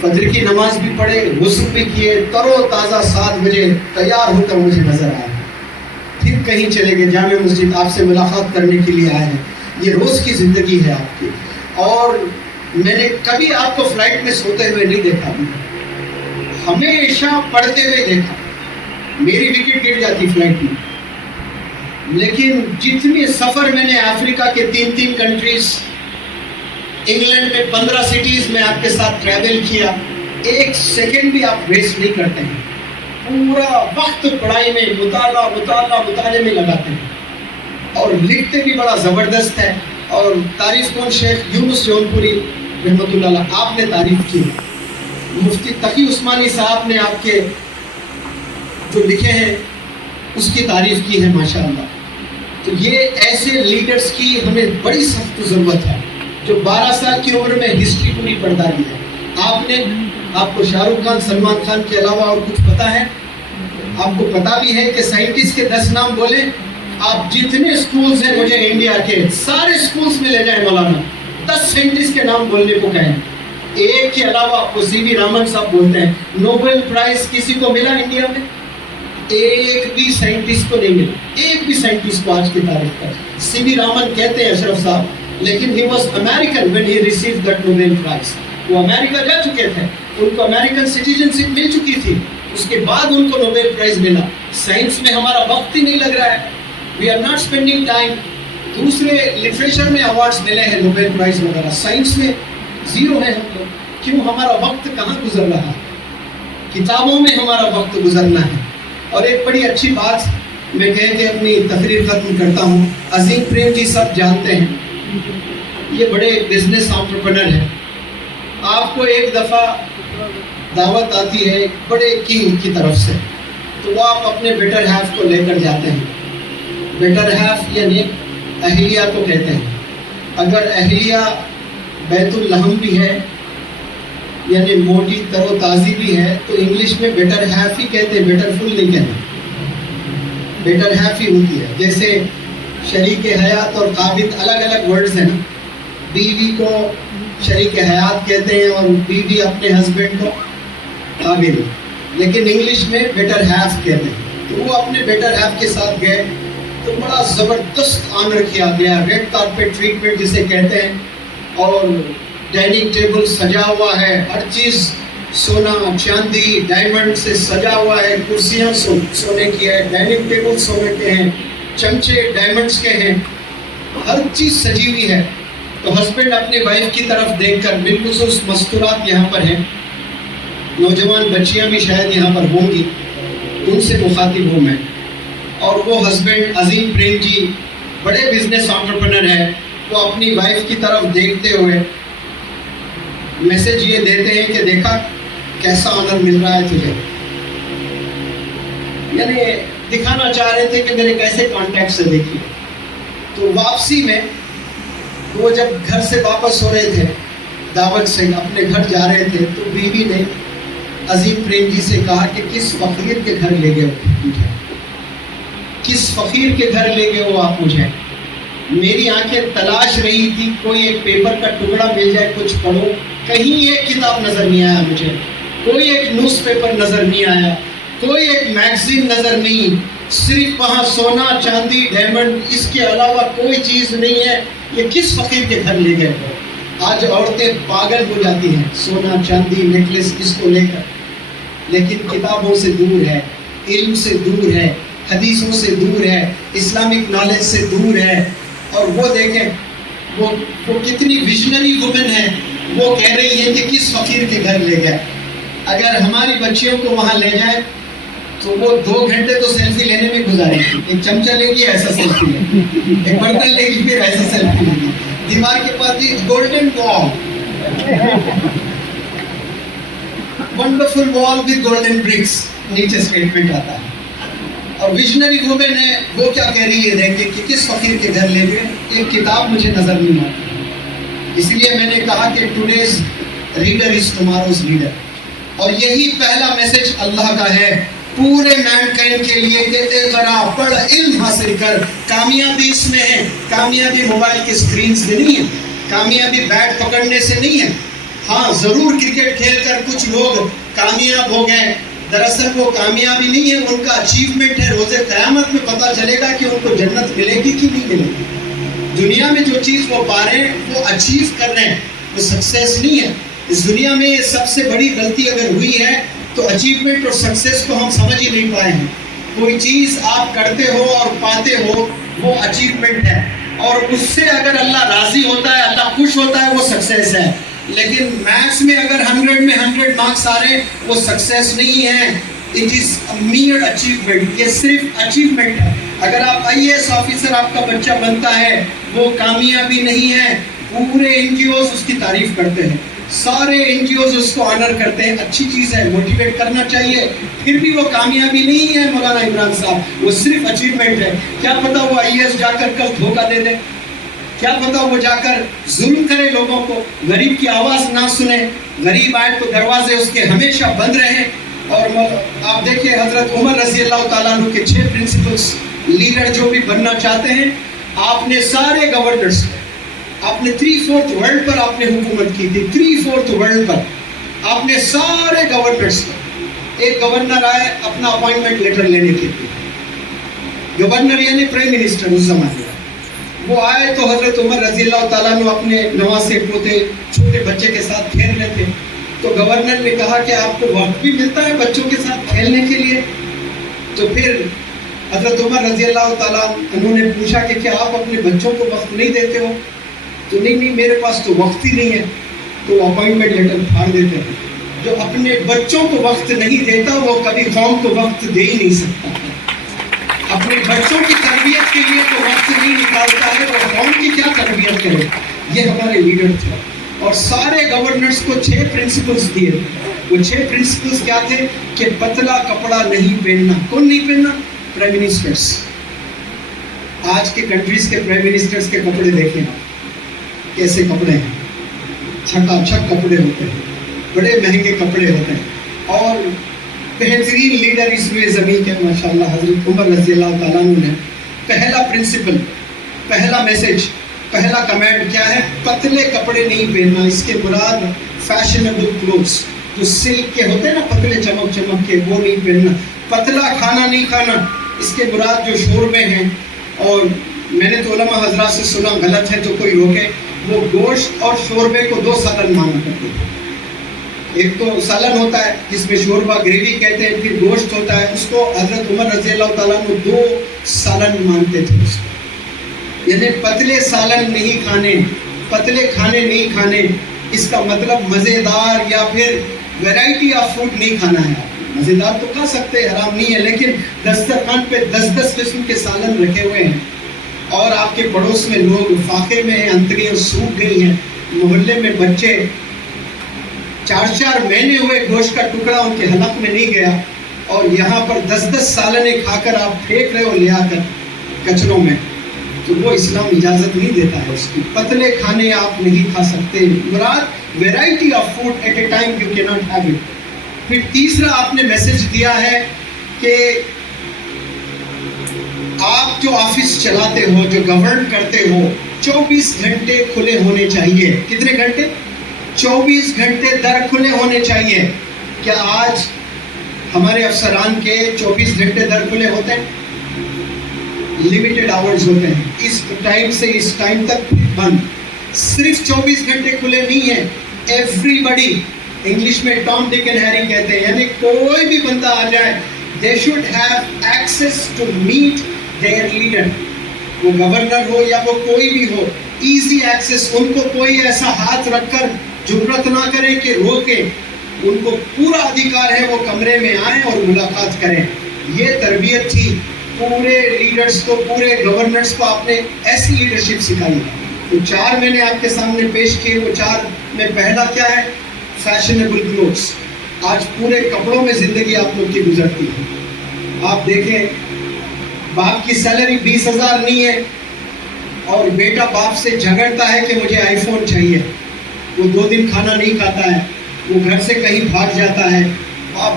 فجر کی نماز بھی پڑھے، غسل بھی کیے، تر و تازہ 7 بجے تیار ہو کر مجھے نظر آئے، پھر کہیں چلے گئے جامع مسجد، آپ سے ملاقات کرنے کے لیے آئے ہیں۔ یہ روز کی زندگی ہے آپ کی، اور میں نے کبھی آپ کو فلائٹ میں سوتے ہوئے نہیں دیکھا، ہمیشہ پڑھتے ہوئے دیکھا۔ میری وکٹ گر جاتی فلائٹ میں، لیکن جتنے سفر میں نے افریقہ کے 3 کنٹریز، انگلینڈ میں 15 سٹیز میں آپ کے ساتھ ٹریول کیا، ایک سیکنڈ بھی آپ ویسٹ نہیں کرتے ہیں، پورا وقت پڑھائی میں مطالعے میں لگاتے ہیں، اور لکھتے بھی بڑا زبردست ہے۔ اور تعریف کون؟ شیخ یونس جون پوری رحمۃ اللہ علیہ، آپ نے تعریف کی، مفتی تقی عثمانی صاحب نے آپ کے جو لکھے ہیں اس کی تعریف کی ہے ماشاءاللہ۔ تو یہ ایسے لیڈرز کی ہمیں بڑی سخت ضرورت ہے جو 12 سال کی عمر میں ہسٹری پوری پڑھ ڈالی ہے۔ آپ کو شاہ رخ خان، سلمان خان کے علاوہ اور کچھ پتا ہے؟ آپ کو پتا بھی ہے کہ سائنٹسٹ کے 10 نام بولیں؟ آپ جتنے سکولز ہیں مجھے انڈیا کے سارے سکولز میں لے جائیں، مولانا 10 سائنٹسٹ کے نام بولنے کو کہیں، ایک کے علاوہ وہ سی وی رامن صاحب بولتے ہیں نوبل پرائز کسی کو ملا انڈیا میں؟ ایک بھی سائنٹسٹ کو نہیں ملا، ایک بھی سائنٹسٹ کو آج کی تاریخ پر۔ سی وی رامن کہتے ہیں اشرف صاحب، لیکن he was American when he received that Nobel Prize۔ وہ امریکہ جا چکے تھے، ان کو امریکن سٹیزن شپ مل چکی تھی، اس کے بعد ان کو نوبل پرائز ملا۔ سائنس میں ہمارا وقت ہی نہیں لگ رہا ہے، we are not spending time۔ دوسرے لٹریچر میں ایوارڈز ملے ہیں نوبل پرائز وغیرہ، سائنس میں زیرو ہے ہم لوگ۔ کیوں؟ ہمارا وقت کہاں گزر رہا ہے؟ کتابوں میں ہمارا وقت گزرنا ہے۔ اور ایک بڑی اچھی بات میں کہہ کے اپنی تقریر ختم کرتا ہوں، عظیم پریم جی سب جانتے ہیں، یہ بڑے بزنس انٹرپرینر ہیں۔ آپ کو ایک دفعہ دعوت آتی ہے ایک بڑے کنگ کی طرف سے، تو وہ آپ اپنے بیٹر ہیف کو لے کر جاتے ہیں۔ بیٹر ہیف یعنی اہلیہ کو کہتے ہیں۔ اگر اہلیہ بیت الحم بھی ہے یعنی موٹی تر و تازی بھی ہے تو انگلش میں بیٹر ہیف ہی کہتے ہیں، بیٹر فل نہیں کہتے، بیٹر ہیف ہی ہوتی ہے۔ جیسے شریک حیات اور قابل الگ الگ ورڈز ہیں نا، بیوی کو شریک حیات کہتے ہیں اور بیوی اپنے ہسبینڈ کو قابل، لیکن انگلش میں بیٹر ہیف کہتے ہیں۔ تو وہ اپنے بیٹر ہیف کے ساتھ گئے تو بڑا زبردست آنر کیا گیا، ریڈ کارپیٹ ٹریٹمنٹ جسے کہتے ہیں، اور ڈائننگ ٹیبل سجا ہوا ہے، ہر چیز سونا چاندی ڈائمنڈ سے سجا ہوا ہے، کرسیاں سونے کی ہے، ڈائننگ ٹیبل سونے کے ہیں، چمچے ڈائمنڈس کے ہیں، ہر چیز سجی ہوئی ہے۔ تو ہسبینڈ اپنے وائف کی طرف دیکھ کر، بالخصوص مستورات یہاں پر ہیں، نوجوان بچیاں بھی شاید یہاں پر ہوں گی، ان سے مخاطب ہوں میں، اور وہ ہسبینڈ عظیم پریم جی بڑے بزنس انٹرپرینر ہیں، وہ اپنی وائف کی طرف دیکھتے ہوئے میسج یہ دیتے ہیں کہ دیکھا کیسا آنر مل رہا ہے تجھے، یعنی دکھانا چاہ رہے تھے کہ میرے کیسے کانٹیکٹ سے دیکھی۔ تو واپسی میں وہ جب گھر سے واپس ہو رہے تھے، دعوت سے اپنے گھر جا رہے تھے، تو بیوی نے عظیم پریم جی سے کہا کہ کس فقیر کے گھر لے گئے مجھے، کس فقیر کے گھر لے گئے ہو آپ مجھے؟ میری آنکھیں تلاش رہی تھی کوئی ایک پیپر کا ٹکڑا مل جائے کچھ پڑھو، کہیں ایک کتاب نظر نہیں آیا مجھے، کوئی ایک نیوز پیپر نظر نہیں آیا، کوئی ایک میگزین نظر نہیں، صرف وہاں سونا چاندی ڈائمنڈ، اس کے علاوہ کوئی چیز نہیں ہے۔ یہ کس فقیر کے گھر لے گئے ہو؟ آج عورتیں پاگل ہو جاتی ہیں سونا چاندی نیکلس اس کو لے کر، لیکن کتابوں سے دور ہے، علم سے دور ہے، حدیثوں سے دور ہے، اسلامک نالج سے دور ہے۔ اور وہ دیکھیں وہ کتنی ویژنری وومن ہے، وہ کہہ رہی ہے کہ کس فقیر کے گھر لے گئے۔ اگر ہماری بچیوں کو وہاں لے جائیں تو وہ 2 گھنٹے تو سیلفی لینے میں گزارے گی، ایک چمچہ لے گی ایسا سیلفی لے گی، ایک برتن لے گی پھر ایسا سیلفی لے گی، دیوار کے پاس گولڈن وال، ونڈرفل وال ود گولڈن برکس، نیچے اسٹیٹمنٹ آتا ہے۔ اور ویژنری وومن ہے، وہ کیا کہہ رہی ہے دیکھیں کہ کس فقیر کے گھر لے گئے، ایک کتاب مجھے نظر نہیں آتی۔ اس لیے میں نے کہا کہ ٹوڈیز ریڈر از ٹماروز لیڈر، اور یہی پہلا میسج اللہ کا ہے پورے مینکائنڈ کے لیے کہ اقرا، پڑھ، علم حاصل کر۔ کامیابی اس میں ہے، کامیابی موبائل کے اسکرین سے نہیں ہے، کامیابی بیٹ پکڑنے سے نہیں ہے. ہاں ضرور کرکٹ کھیل کر کچھ لوگ کامیاب ہو گئے، دراصل وہ کامیابی نہیں ہے، ان کا اچیومنٹ ہے. روز قیامت میں پتہ چلے گا کہ ان کو جنت ملے گی کہ نہیں ملے گی. دنیا میں جو چیز وہ پا رہے ہیں وہ اچیو کر رہے ہیں، وہ سکسیس نہیں ہے. اس دنیا میں سب سے بڑی غلطی اگر ہوئی ہے تو اچیومنٹ اور سکسیس کو ہم سمجھ ہی نہیں پائے ہیں. کوئی چیز آپ کرتے ہو اور پاتے ہو وہ اچیومنٹ ہے، اور اس سے اگر اللہ راضی ہوتا ہے، اللہ خوش ہوتا ہے، وہ سکسیس ہے. لیکن میتھس میں اگر 100 میں 100 مارکس آ رہے ہیں وہ سکسیس نہیں ہے. اٹ از میئر اچیومنٹ، یہ صرف اچیومنٹ ہے. اگر آپ IAS آفیسر آپ کا بچہ بنتا ہے وہ کامیابی نہیں ہے. پورے NGOs اس کی تعریف کرتے ہیں، سارے NGOs اس کو آنر کرتے ہیں، اچھی چیز ہے، موٹیویٹ کرنا چاہیے. پھر بھی وہ کامیابی نہیں ہے مولانا عمران صاحب، وہ صرف اچیومنٹ ہے. کیا پتا وہ IAS جا کر کل دھوکہ دے دے، کیا پتا وہ جا کر ظلم کرے لوگوں کو، غریب کی آواز نہ سنے. غریب آئے تو دروازے اس کے ہمیشہ بند رہیں. اور آپ دیکھیں حضرت عمر رضی اللہ تعالیٰ عنہ کے 6 پرنسپلز. لیڈر جو بھی بننا چاہتے ہیں، آپ نے سارے گورنرز، آپ نے 3/4 ورلڈ پر آپ نے حکومت کی تھی، 3/4 ورلڈ پر آپ نے سارے گورنرز. ایک گورنر آئے اپنا اپوائنٹمنٹ لیٹر لینے کے لیے، گورنر یعنی پرائم منسٹر اس زمانے میں. وہ آئے تو حضرت عمر رضی اللہ تعالیٰ عنہ اپنے نواسے پوتے چھوٹے بچے کے ساتھ کھیل رہے تھے. تو گورنر نے کہا کہ آپ کو وقت بھی ملتا ہے بچوں کے ساتھ کھیلنے کے لیے؟ تو پھر حضرت عمر رضی اللہ تعالیٰ عنہ نے پوچھا کہ کیا آپ اپنے بچوں کو وقت نہیں دیتے ہو؟ تو نہیں میرے پاس تو وقت ہی نہیں ہے. تو اپوائنٹمنٹ لیٹر پھاڑ دیتے ہیں. جو اپنے بچوں کو وقت نہیں دیتا وہ کبھی قوم کو وقت دے ہی نہیں سکتا. اپنے بچوں کی تربیت کے لیے تو وقت نہیں نکالتا ہے، وہ قوم کی کیا تربیت کرے. یہ ہمارے لیڈر تھے. اور سارے گورنرز کو 6 پرنسپلز دیے. وہ 6 پرنسپلز کیا تھے کہ پتلا کپڑا نہیں پہننا. کون نہیں پہننا؟ Prime ministers. آج کے کنٹریز کے پرائم منسٹرز کے کپڑے دیکھیں آپ، کیسے کپڑے ہیں، چھکا چھک کپڑے ہوتے ہیں، بڑے مہنگے کپڑے ہوتے ہیں. اور بہترین لیڈر اس میں زمین کے ماشاءاللہ حضرت عمر رضی اللہ تعالیٰ عنہ نے پہلا پرنسپل، پہلا میسج، پہلا کمانڈ کیا ہے؟ پتلے کپڑے نہیں پہننا. اس کے مراد فیشنیبل کلوتھس جو سلک کے ہوتے ہیں نا، پتلے چمک چمک کے، وہ نہیں پہننا. پتلا کھانا نہیں کھانا. اس کے مراد جو شوربے ہیں، اور میں نے تو علماء حضرات سے سنا، غلط ہے تو کوئی روکے، وہ گوشت اور شوربے کو 2 سالن مانا کرتے ہیں. ایک تو سالن ہوتا ہے جس میں شوربہ گریوی کہتے ہیں، پھر گوشت ہوتا ہے، اس کو حضرت عمر رضی اللہ تعالیٰ عنہ 2 سالن مانتے تھے. اس کو یعنی پتلے سالن نہیں کھانے، پتلے کھانے نہیں کھانے. اس کا مطلب مزیدار یا پھر ویرائٹی آف فوڈ نہیں کھانا ہے. مزیدار تو کھا سکتے، حرام نہیں ہے، لیکن دسترخوان پہ 10 قسم کے سالن رکھے ہوئے ہیں، اور آپ کے پڑوس میں لوگ فاقے میں ہیں، انتڑیاں سوکھ گئی ہیں، محلے میں بچے 4 مہینے ہوئے گوشت کا ٹکڑا ان کے حلق میں نہیں گیا، اور یہاں پر 10 سالنے کھا کر آپ پھینک رہے ہو لے آ کر کچروں میں. تو وہ اسلام اجازت نہیں دیتا ہے اس کی. پتلے کھانے آپ نہیں کھا سکتے. مراد variety of food at a time you کی ناٹ ہیو اٹ. پھر تیسرا آپ نے میسج دیا ہے کہ آپ جو آفس چلاتے ہو، جو گورن کرتے ہو، 24 گھنٹے کھلے ہونے چاہیے. کتنے گھنٹے؟ 24 گھنٹے در کھلے ہونے چاہیے. کیا آج ہمارے افسران کے 24 گھنٹے در کھلے ہوتے ہیں؟ لمیٹڈ آورز ہوتے ہیں، اس ٹائم سے اس ٹائم تک بند. صرف 24 گھنٹے کھلے نہیں ہیں. ایوری بڈی، انگلش میں ٹام ڈک اینڈ ہیری کہتے ہیں، یعنی کوئی بھی بندہ آ جائے، they should have access to meet their leader. وہ گورنر ہو یا وہ کوئی بھی ہو، ایزی ایکسیس. ان کو کوئی ایسا ہاتھ رکھ کر جرت نہ کرے کہ روکے. ان کو پورا ادھیکار ہے وہ کمرے میں آئیں اور ملاقات کریں. یہ تربیت تھی. پورے لیڈرز کو، پورے گورنرز کو آپ نے ایسی لیڈرشپ سکھائی. تو 4 میں نے آپ کے سامنے پیش کیے. وہ 4 میں پہلا کیا ہے؟ Fashionable clothes. آج پورے کپڑوں میں زندگی آپ لوگ کی گزرتی ہے. آپ دیکھیں، باپ کی سیلری 20,000 نہیں ہے، اور بیٹا باپ سے جھگڑتا ہے کہ مجھے آئی فون چاہیے. وہ 2 دن کھانا نہیں کھاتا ہے، وہ گھر سے کہیں بھاگ جاتا ہے.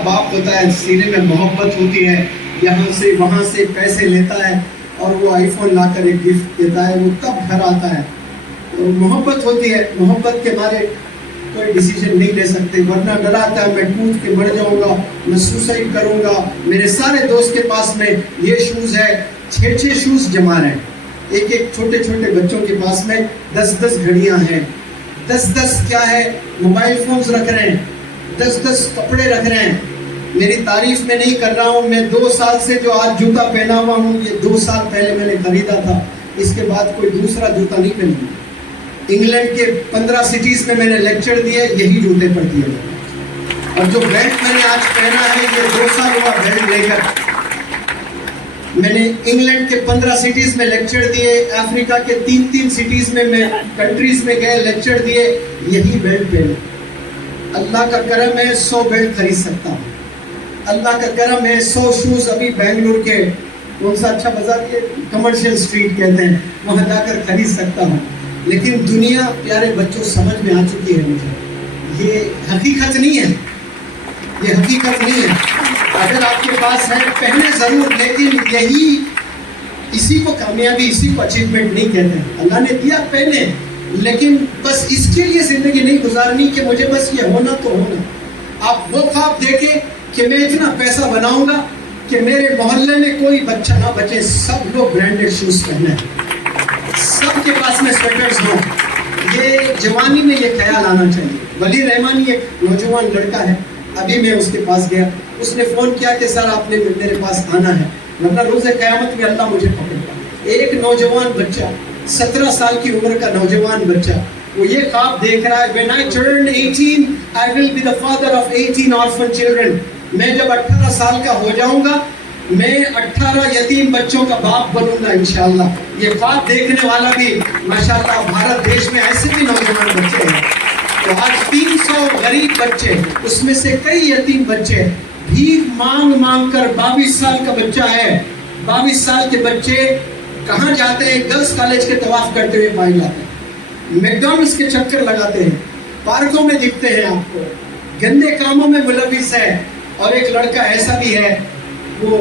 باپ ہوتا ہے، سینے میں محبت ہوتی ہے، یہاں سے وہاں سے پیسے لیتا ہے اور وہ آئی فون لا کر ایک گفٹ دیتا ہے. وہ تب گھر آتا ہے، محبت ہوتی ہے, محبت کے مارے کوئی ڈیسیجن نہیں لے سکتے, ورنہ ڈر آتا ہے میں کود کے مر جاؤں گا, میں سوسائڈ کروں گا. میرے سارے دوست کے پاس میں یہ شوز ہے, 6 شوز جمع ہیں, ایک چھوٹے چھوٹے بچوں کے پاس میں 10 گھڑیاں ہیں, 10 کیا ہے موبائل فونز رکھ رہے ہیں, 10 کپڑے رکھ رہے ہیں. میری تعریف میں نہیں کر رہا ہوں, میں 2 سال سے جو آج جوتا پہنا ہوا ہوں یہ 2 سال پہلے میں نے خریدا تھا, اس کے بعد کوئی دوسرا جوتا نہیں پہنوں. انگلینڈ کے 15 سٹیز میں نے لیکچر دیے, یہی جوتے پر دیے. اور جو بیلٹ میں نے آج پہنا ہے یہ 2 سال ہوا بیلٹ لے کر. میں نے انگلینڈ کے 15 سٹیز میں لیکچر دیے, افریقہ کے 3 سٹیز میں کنٹریز میں گئے لیکچر دیے, یہی بیلٹ پہنے. اللہ کا کرم ہے 100 بیلٹ خرید سکتا ہوں, اللہ کا کرم ہے 100 شوز ابھی بنگلور کے کون سا اچھا بازار ہے کمرشل اسٹریٹ کہتے ہیں وہاں جا کر خرید سکتا ہوں. لیکن دنیا پیارے بچوں سمجھ میں آ چکی ہے مجھے, یہ حقیقت نہیں ہے, یہ حقیقت نہیں ہے. اگر آپ کے پاس ہے پہنے ضرور, لیکن یہی اسی کو کامیابی, اسی کو اچیومنٹ نہیں کہتے ہیں. اللہ نے دیا پہنے, لیکن بس اس کے لیے زندگی نہیں گزارنی کہ مجھے بس یہ ہونا تو ہونا. آپ وہ خواب دیکھیں کہ میں اتنا پیسہ بناؤں گا کہ میرے محلے میں کوئی بچہ نہ بچے, سب لوگ برانڈیڈ شوز پہنے, سب کے پاس میں سویٹرز ہوں. یہ جوانی میں یہ خیال آنا چاہیے. ولی رحمانی ایک نوجوان لڑکا ہے, ابھی میں اس کے پاس گیا, اس نے فون کیا کہ سر آپ نے میرے پاس آنا ہے, ورنہ روز قیامت میں اللہ مجھے پکڑتا. ایک نوجوان بچہ 17 سال کی عمر کا نوجوان بچہ, وہ یہ خواب دیکھ رہا ہے when I turn 18 I will be the father of 18 orphan children. میں جب 18 سال کا ہو جاؤں گا میں 18 یتیم بچوں کا باپ بنوں گا انشاءاللہ. یہ خواب دیکھنے والا بھی ماشاءاللہ بھارت دیش میں ایسے بھی نوجوان بچے ہیں. تو آج 300 غریب بچے, اس میں سے کئی یتیم بچے بھیک مانگ مانگ کر, 22 سال کا بچہ ہے, 22 سال کے بچے کہاں جاتے ہیں, گرلس کالج کے طواف کرتے ہوئے پائے جاتے ہیں, میکڈونلڈس کے چکر لگاتے ہیں, پارکوں میں دکھتے ہیں آپ کو, گندے کاموں میں ملوث ہے. اور ایک لڑکا ایسا بھی ہے وہ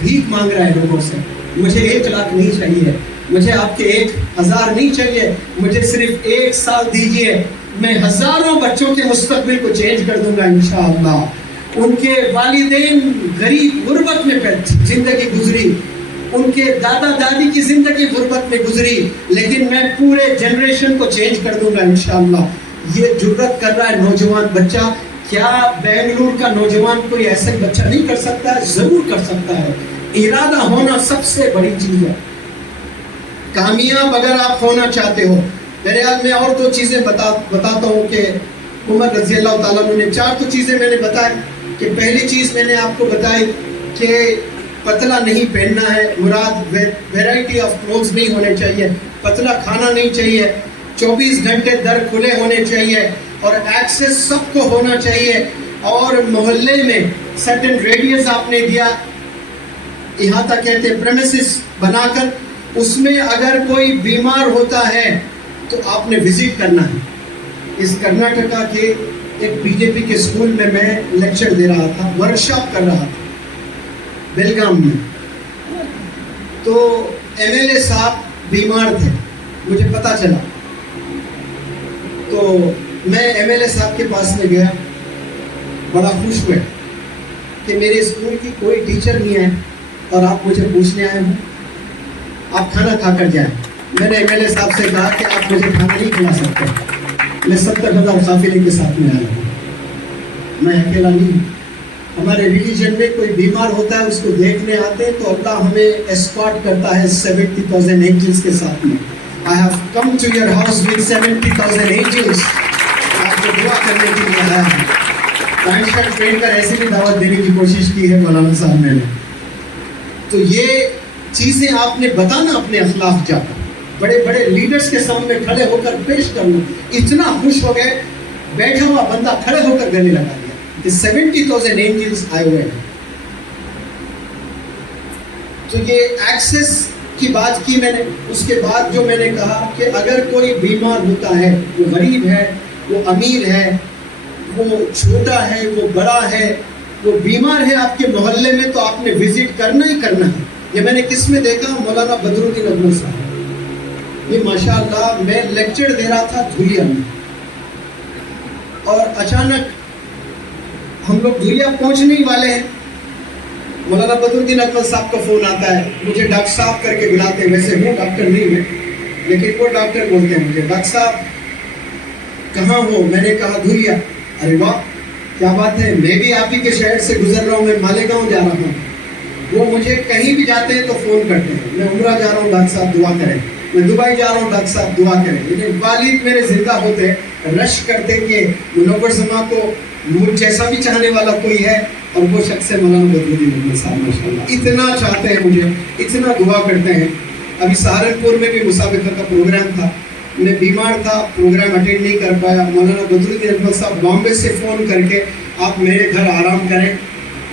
بھیک مانگ رہا ہے لوگوں سے, مجھے 1 لاکھ نہیں چاہیے, مجھے آپ کے 1000 نہیں چاہیے, مجھے صرف 1 سال دیجیے, میں ہزاروں بچوں کے مستقبل کو چینج کر دوں گا انشاءاللہ. ان کے والدین غریب غربت میں زندگی گزری, ان کے دادا دادی کی زندگی غربت میں گزری, لیکن میں پورے جنریشن کو چینج کر دوں گا انشاءاللہ. یہ جرت کر رہا ہے نوجوان بچہ. کیا بنگلور کا نوجوان کوئی ایسا بچہ نہیں کر سکتا ہے؟ ضرور کر سکتا ہے. ارادہ ہونا سب سے بڑی چیز ہے. کامیاب اگر آپ ہونا چاہتے ہو, میرے حال میں اور 2 چیزیں بتاتا ہوں کہ عمر رضی اللہ تعالیٰ عنہ نے 4 تو چیزیں میں نے بتائی. کہ پہلی چیز میں نے آپ کو بتائی کہ پتلا نہیں پہننا ہے, مراد ویرائٹی آف کلوتھز نہیں ہونے چاہیے, پتلا کھانا نہیں چاہیے, 24 گھنٹے در کھلے ہونے چاہیے, اور ایکسس سب کو ہونا چاہیے. اور محلے میں سرٹن ریڈیس آپ نے دیا, یہاں تک کہتے پریمیسز بنا کر, اس میں اگر کوئی بیمار ہوتا ہے تو آپ نے وزٹ کرنا ہے. اس کرناٹکا کے ایک بی جے پی کے اسکول میں لیکچر دے رہا تھا, ورکشاپ کر رہا تھا بیلگام میں. تو MLA صاحب بیمار تھے, مجھے پتا چلا, تو میں MLA صاحب کے پاس میں گیا, بڑا خوش ہوئے کہ میرے اسکول کی کوئی ٹیچر نہیں ہے اور آپ مجھے پوچھنے آئے ہوں, آپ کھانا کھا کر جائیں. میں نے MLA صاحب سے کہا کہ آپ مجھے کھانا نہیں کھلا سکتے, میں 70,000 قافلے کے ساتھ میں آیا ہوں, میں اکیلا نہیں ہوں. ہمارے ریلیجن میں کوئی بیمار ہوتا ہے اس کو دیکھنے آتے ہیں تو اللہ ہمیں اسکارٹ کرتا ہے 70,000 اینجلز کے ساتھ میں. I have come to your house with 70,000 angels. آپ کو دعا کرنے کے لیے آیا ہوں. آئنسٹائن ٹرین کر ایسی بھی دعوت دینے کی کوشش کی ہے مولانا صاحب نے. تو یہ چیزیں آپ نے بتانا اپنے اخلاق جا کر, بڑے بڑے لیڈرز کے سامنے کھڑے ہو کر پیش کرنا. اتنا خوش ہو گئے, بیٹھا ہوا بندہ کھڑے ہو کر گلے لگا دیا کہ 70,000 اینجلز آئے ہوئے ہیں. تو یہ ایکسس کی بات کی میں نے. اس کے بعد جو میں نے کہا کہ اگر کوئی بیمار ہوتا ہے, وہ غریب ہے, وہ امیر ہے, وہ چھوٹا ہے, وہ بڑا ہے, وہ بیمار ہے آپ کے محلے میں, تو آپ نے وزٹ کرنا ہی کرنا ہے. یہ میں نے کس میں دیکھا, مولانا بدر الدین اجمل صاحب. یہ ماشاءاللہ میں لیکچر دے رہا تھا دھولیا میں، اور اچانک ہم لوگ دھولیا پہنچنے ہی والے ہیں، مولانا بدر الدین اکمل صاحب کا فون آتا ہے، مجھے ڈاکٹر صاحب کر کے بلاتے ہیں، ویسے ہوں ڈاکٹر نہیں ہے لیکن وہ ڈاکٹر بولتے ہیں مجھے، ڈاکٹر صاحب کہاں ہو؟ میں نے کہا دھولیا۔ ارے واہ کیا بات ہے، میں بھی آپ ہی کے شہر سے گزر رہا ہوں، میں مالیگاؤں جا رہا ہوں۔ وہ مجھے کہیں بھی جاتے ہیں تو فون کرتے ہیں، میں عمرہ جا رہا ہوں ڈاکٹر صاحب دعا کریں، میں دبئی جا رہا ہوں ڈاکٹر صاحب دعا کریں۔ لیکن والد میرے زندہ ہوتے رش کرتے کہ منور سما کو مجھ جیسا بھی چاہنے والا کوئی ہے، اور وہ شخص ہے مولانا بدر الدین اکمل صاحب ماشاءاللہ، اتنا چاہتے ہیں مجھے، اتنا دعا کرتے ہیں۔ ابھی سہارنپور میں بھی مسابقہ کا پروگرام تھا، میں بیمار تھا، پروگرام اٹینڈ نہیں کر پایا، مولانا بدر الدین اکمل صاحب بامبے سے فون کر کے آپ میرے گھر آرام کریں،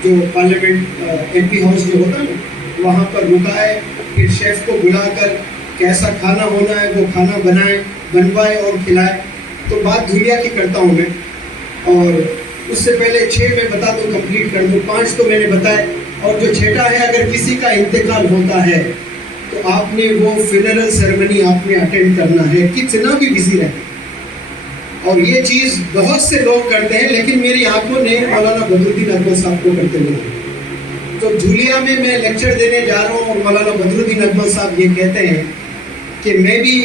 جو پارلیمنٹ ایم پی ہاؤس جو ہوتا ہے نا وہاں پر رکائے، پھر شیف کو بلا کر کیسا کھانا ہونا ہے وہ کھانا بنوائے اور کھلائے۔ تو بات دھولیا کی کرتا ہوں میں، اور اس سے پہلے 6 میں بتا دوں، کمپلیٹ کر دوں، 5 تو میں نے بتائے، اور جو چھٹا ہے اگر کسی کا انتقال ہوتا ہے تو آپ نے وہ فنرل سیرمنی آپ نے اٹینڈ کرنا ہے، کتنا بھی بزی رہے۔ اور یہ چیز بہت سے لوگ کرتے ہیں لیکن میری آنکھوں نے مولانا بدر الدین اکمل صاحب کو کرتے ہوئے۔ تو دھولیا میں میں لیکچر دینے جا رہا ہوں، اور مولانا بدر الدین اکمل صاحب یہ کہتے ہیں کہ میں بھی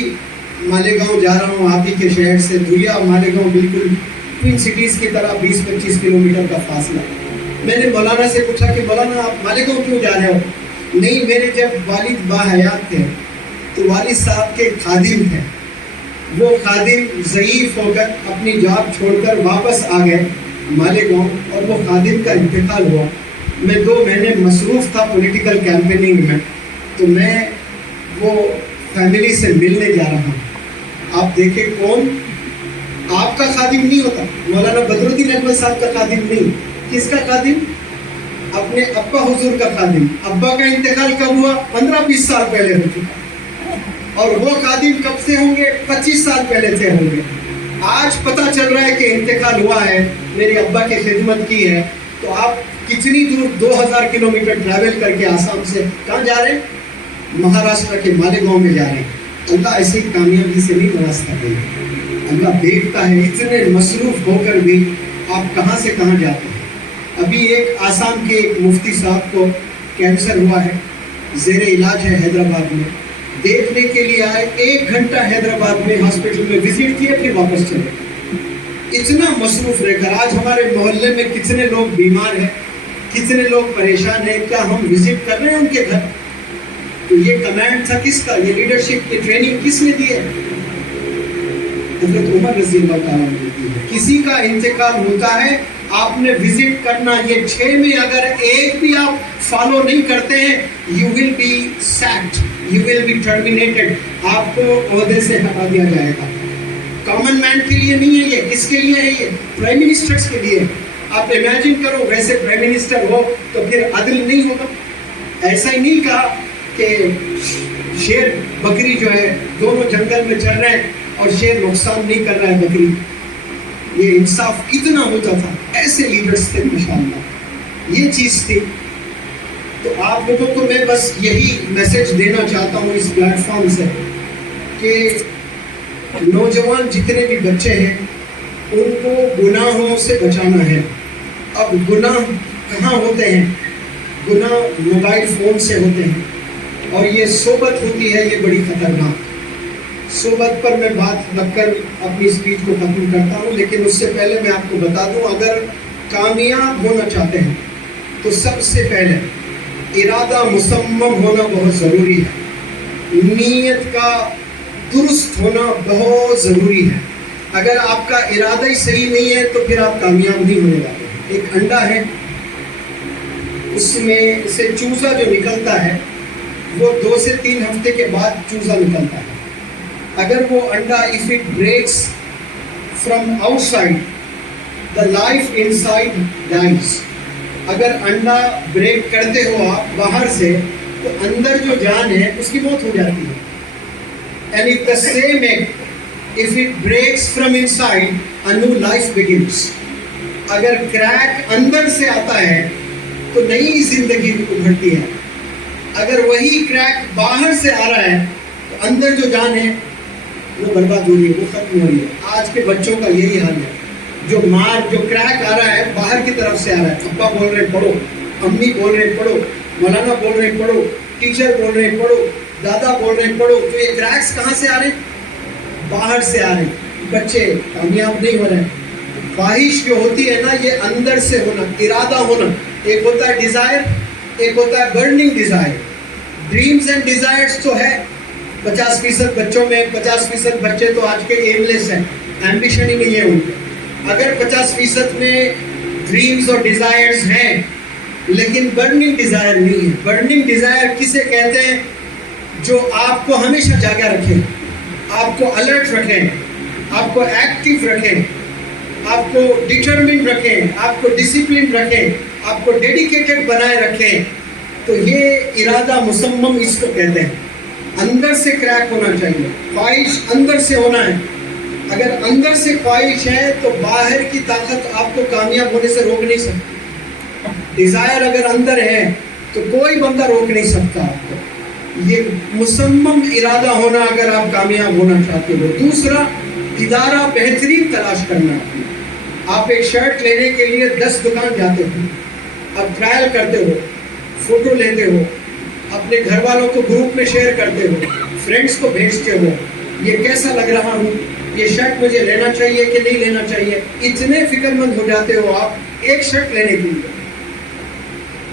مالیگاؤں جا رہا ہوں آپ ہی کے شہر سے۔ دھولیا اور مالیگاؤں بالکل ٹوین سٹیز کی طرح 20-25 کلومیٹر کا فاصلہ۔ میں نے مولانا سے پوچھا کہ مولانا آپ مالیگاؤں کیوں جا رہے ہو؟ نہیں، میرے جب والد باحیات تھے تو والد صاحب کے خادم تھے، وہ خادم ضعیف ہو کر اپنی جاب چھوڑ کر واپس آ گئے مالیگاؤں، اور وہ خادم کا انتقال ہوا۔ میں 2 مہینے مصروف تھا پولیٹیکل کیمپیننگ میں، تو میں وہ فیملی سے ملنے جا رہا ہوں۔ آپ دیکھیں کون آپ کا خادم نہیں ہوتا، مولانا بدر الدین اکمل صاحب کا خادم نہیں، کس کا خادم؟ اپنے ابا حضور کا خادم۔ ابا کا انتقال کب ہوا؟ 15-20 سال پہلے ہو چکا، اور وہ خادم کب سے ہوں گے؟ 25 سال پہلے سے ہوں گے۔ آج پتہ چل رہا ہے کہ انتقال ہوا ہے، میرے ابا کی خدمت کی ہے، تو آپ کتنی دور 2000 کلومیٹر ٹریول کر کے آسام سے کہاں جا رہے ہیں؟ مہاراشٹر کے مالیگاؤں میں جا رہے ہیں۔ اللہ ایسی کامیابی سے نہیں نواز کر رہے ہیں، اللہ دیکھتا ہے اتنے مصروف ہو کر بھی آپ کہاں سے کہاں جاتے ہیں۔ ابھی ایک آسام کے ایک مفتی صاحب کو کینسر ہوا ہے، زیر علاج ہے حیدرآباد میں، دیکھنے کے لیے آئے، 1 گھنٹہ حیدرآباد میں ہاسپٹل میں وزٹ کیا، پھر واپس چلے۔ اتنا مصروف رہ کر آج ہمارے محلے میں کتنے لوگ بیمار ہیں، کتنے لوگ پریشان ہیں، کیا ہم وزٹ کر رہے ہیں ان کے گھر؟ تو یہ کمانڈ تھا کس کا؟ یہ لیڈرشپ کی ٹریننگ کس نے دی ہے؟ حضرت عمر رضی اللہ تعالیٰ نے دی ہے۔ کسی کا انتقال ہوتا ہے آپ نے وزٹ کرنا، یہ 6 میں اگر ایک بھی آپ فالو نہیں کرتے ہیں، you will be sacked, you will be terminated, آپ کو عہدے سے ہٹا دیا جائے گا۔ کامن مین کے لیے نہیں ہے یہ، کس کے لیے ہے یہ؟ پرائم منسٹرز کے لیے۔ آپ امیجن کرو ویسے پرائم منسٹر ہو تو پھر عدل نہیں ہوگا۔ ایسا ہی نہیں کہا کہ شیر بکری جو ہے دونوں جنگل میں چل رہے ہیں اور شیر نقصان نہیں کر رہا ہے بکری، یہ انصاف اتنا ہوتا تھا، ایسے لیڈرز تھے ماشاءاللہ، یہ چیز تھی۔ تو آپ لوگوں کو میں بس یہی میسج دینا چاہتا ہوں اس پلیٹ فارم سے کہ نوجوان جتنے بھی بچے ہیں ان کو گناہوں سے بچانا ہے۔ اب گناہ کہاں ہوتے ہیں؟ گناہ موبائل فون سے ہوتے ہیں، اور یہ صحبت ہوتی ہے، یہ بڑی خطرناک۔ صحبت پر میں بات رکھ کر اپنی اسپیچ کو ختم کرتا ہوں، لیکن اس سے پہلے میں آپ کو بتا دوں، اگر کامیاب ہونا چاہتے ہیں تو سب سے پہلے ارادہ مصمم ہونا بہت ضروری ہے، نیت کا درست ہونا بہت ضروری ہے۔ اگر آپ کا ارادہ ہی صحیح نہیں ہے تو پھر آپ کامیاب نہیں ہونے والے۔ ایک انڈا ہے، اس میں سے چوزا جو نکلتا ہے وہ 2 سے 3 ہفتے کے بعد چوزا نکلتا ہے۔ اگر وہ انڈا if it breaks from outside, the life inside dies۔ اگر انڈا بریک کرتے ہو آپ باہر سے تو اندر جو جان ہے اس کی موت ہو جاتی ہے۔ And if the same egg, if it breaks from inside, a new life begins۔ اگر کریک اندر سے آتا ہے تو نئی زندگی ابھرتی ہے، اگر وہی کریک باہر سے آ رہا ہے تو اندر جو جان ہے وہ برباد ہو رہی ہے، وہ ختم ہو رہی ہے۔ آج کے بچوں کا یہی حال ہے، جو کریک آ رہا ہے باہر کی طرف سے آ رہا ہے۔ ابا بول رہے پڑھو، امی بول رہے پڑھو، مولانا بول رہے پڑھو، ٹیچر بول رہے پڑھو، دادا بول رہے پڑھو، تو یہ کریکس کہاں سے آ رہے ہیں؟ باہر سے آ رہے ہیں۔ بچے کامیاب نہیں ہو رہے ہیں۔ خواہش جو ہوتی ہے نا، یہ اندر سے ہونا، ارادہ ہونا۔ ایک ہوتا ہے ڈیزائر، ایک ہوتا ہے burning Dzire. Dreams and desires تو ہے 50% بچوں میں، 50% بچے تو آج کے ایم لیس ہیں، ایمبیشن ہی نہیں ہے ان کے۔ اگر 50% میں ڈریمز اور ڈیزائرز ہیں لیکن برننگ ڈیزائر نہیں ہے۔ برننگ ڈیزائر کسے کہتے ہیں؟ جو آپ کو ہمیشہ جاگا رکھے، آپ کو الرٹ رکھیں، آپ کو ایکٹیو رکھیں، آپ کو ڈٹرمنٹ رکھیں، آپ کو ڈسپلن رکھیں، آپ کو ڈیڈیکیٹڈ بنائے رکھیں۔ تو یہ ارادہ مصمم اس کو کہتے ہیں۔ اندر سے کریک ہونا چاہیے، خواہش اندر سے ہونا ہے۔ اگر اندر سے خواہش ہے تو باہر کی طاقت آپ کو کامیاب ہونے سے روک نہیں سکتی۔ ڈیزائر اگر اندر ہے تو کوئی بندہ روک نہیں سکتا آپ کو۔ یہ مصمم ارادہ ہونا اگر آپ کامیاب ہونا چاہتے ہو۔ دوسرا، ادارہ بہترین تلاش کرنا۔ آپ ایک شرٹ لینے کے لیے 10 دکان جاتے ہو، اب ٹرائل کرتے ہو، فوٹو لیتے ہو، اپنے گھر والوں کو گروپ میں شیئر کرتے ہو، فرینڈس کو بھیجتے ہو، یہ کیسا لگ رہا ہوں، یہ شرٹ مجھے لینا چاہیے کہ نہیں لینا چاہیے۔ اتنے فکر مند ہو جاتے ہو آپ ایک شرٹ لینے کے لیے۔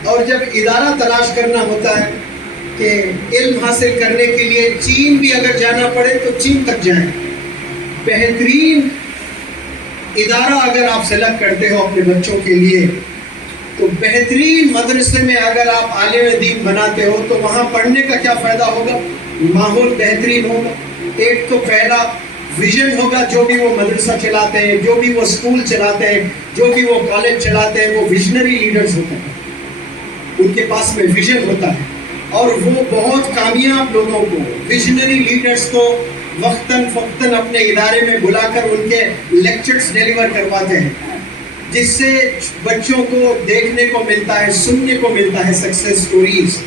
اور جب ادارہ تلاش کرنا ہوتا ہے کہ علم حاصل کرنے کے لیے چین بھی اگر جانا پڑے تو چین تک جائیں۔ بہترین ادارہ اگر آپ سلیکٹ کرتے ہو اپنے بچوں کے لیے تو بہترین مدرسے میں اگر آپ عالم دین بناتے ہو تو وہاں پڑھنے کا کیا فائدہ ہوگا؟ ماحول بہترین ہوگا۔ ایک تو پہلا ویژن ہوگا، جو بھی وہ مدرسہ چلاتے ہیں، جو بھی وہ اسکول چلاتے ہیں، جو بھی وہ کالج چلاتے ہیں، وہ ویژنری لیڈرز ہوتے ہیں۔ ان کے پاس میں ویژن ہوتا ہے اور وہ بہت کامیاب لوگوں کو، ویژنری لیڈرز کو وقتاً فوقتاً اپنے ادارے میں بلا کر ان کے لیکچرز ڈیلیور کرواتے ہیں، جس سے بچوں کو دیکھنے کو ملتا ہے، سننے کو ملتا ہے سکسیس سٹوریز۔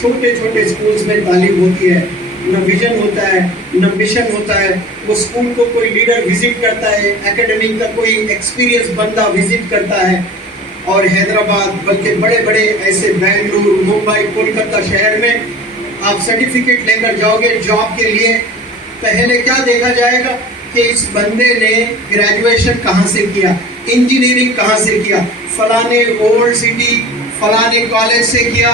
چھوٹے چھوٹے اسکولز میں تعلیم ہوتی ہے، نہ ویژن ہوتا ہے نہ مشن ہوتا ہے۔ وہ اسکول کو کوئی لیڈر وزٹ کرتا ہے، اکیڈمک کا کوئی ایکسپیرینس بندہ وزٹ کرتا ہے، اور حیدرآباد بلکہ بڑے بڑے ایسے بنگلور، ممبئی، کولکتہ شہر میں آپ سرٹیفکیٹ لے کر جاؤ گے جاب کے لیے، پہلے کیا دیکھا جائے گا کہ اس بندے نے گریجویشن کہاں سے کیا، انجینئرنگ کہاں سے کیا، فلانے اولڈ سٹی فلانے کالج سے کیا۔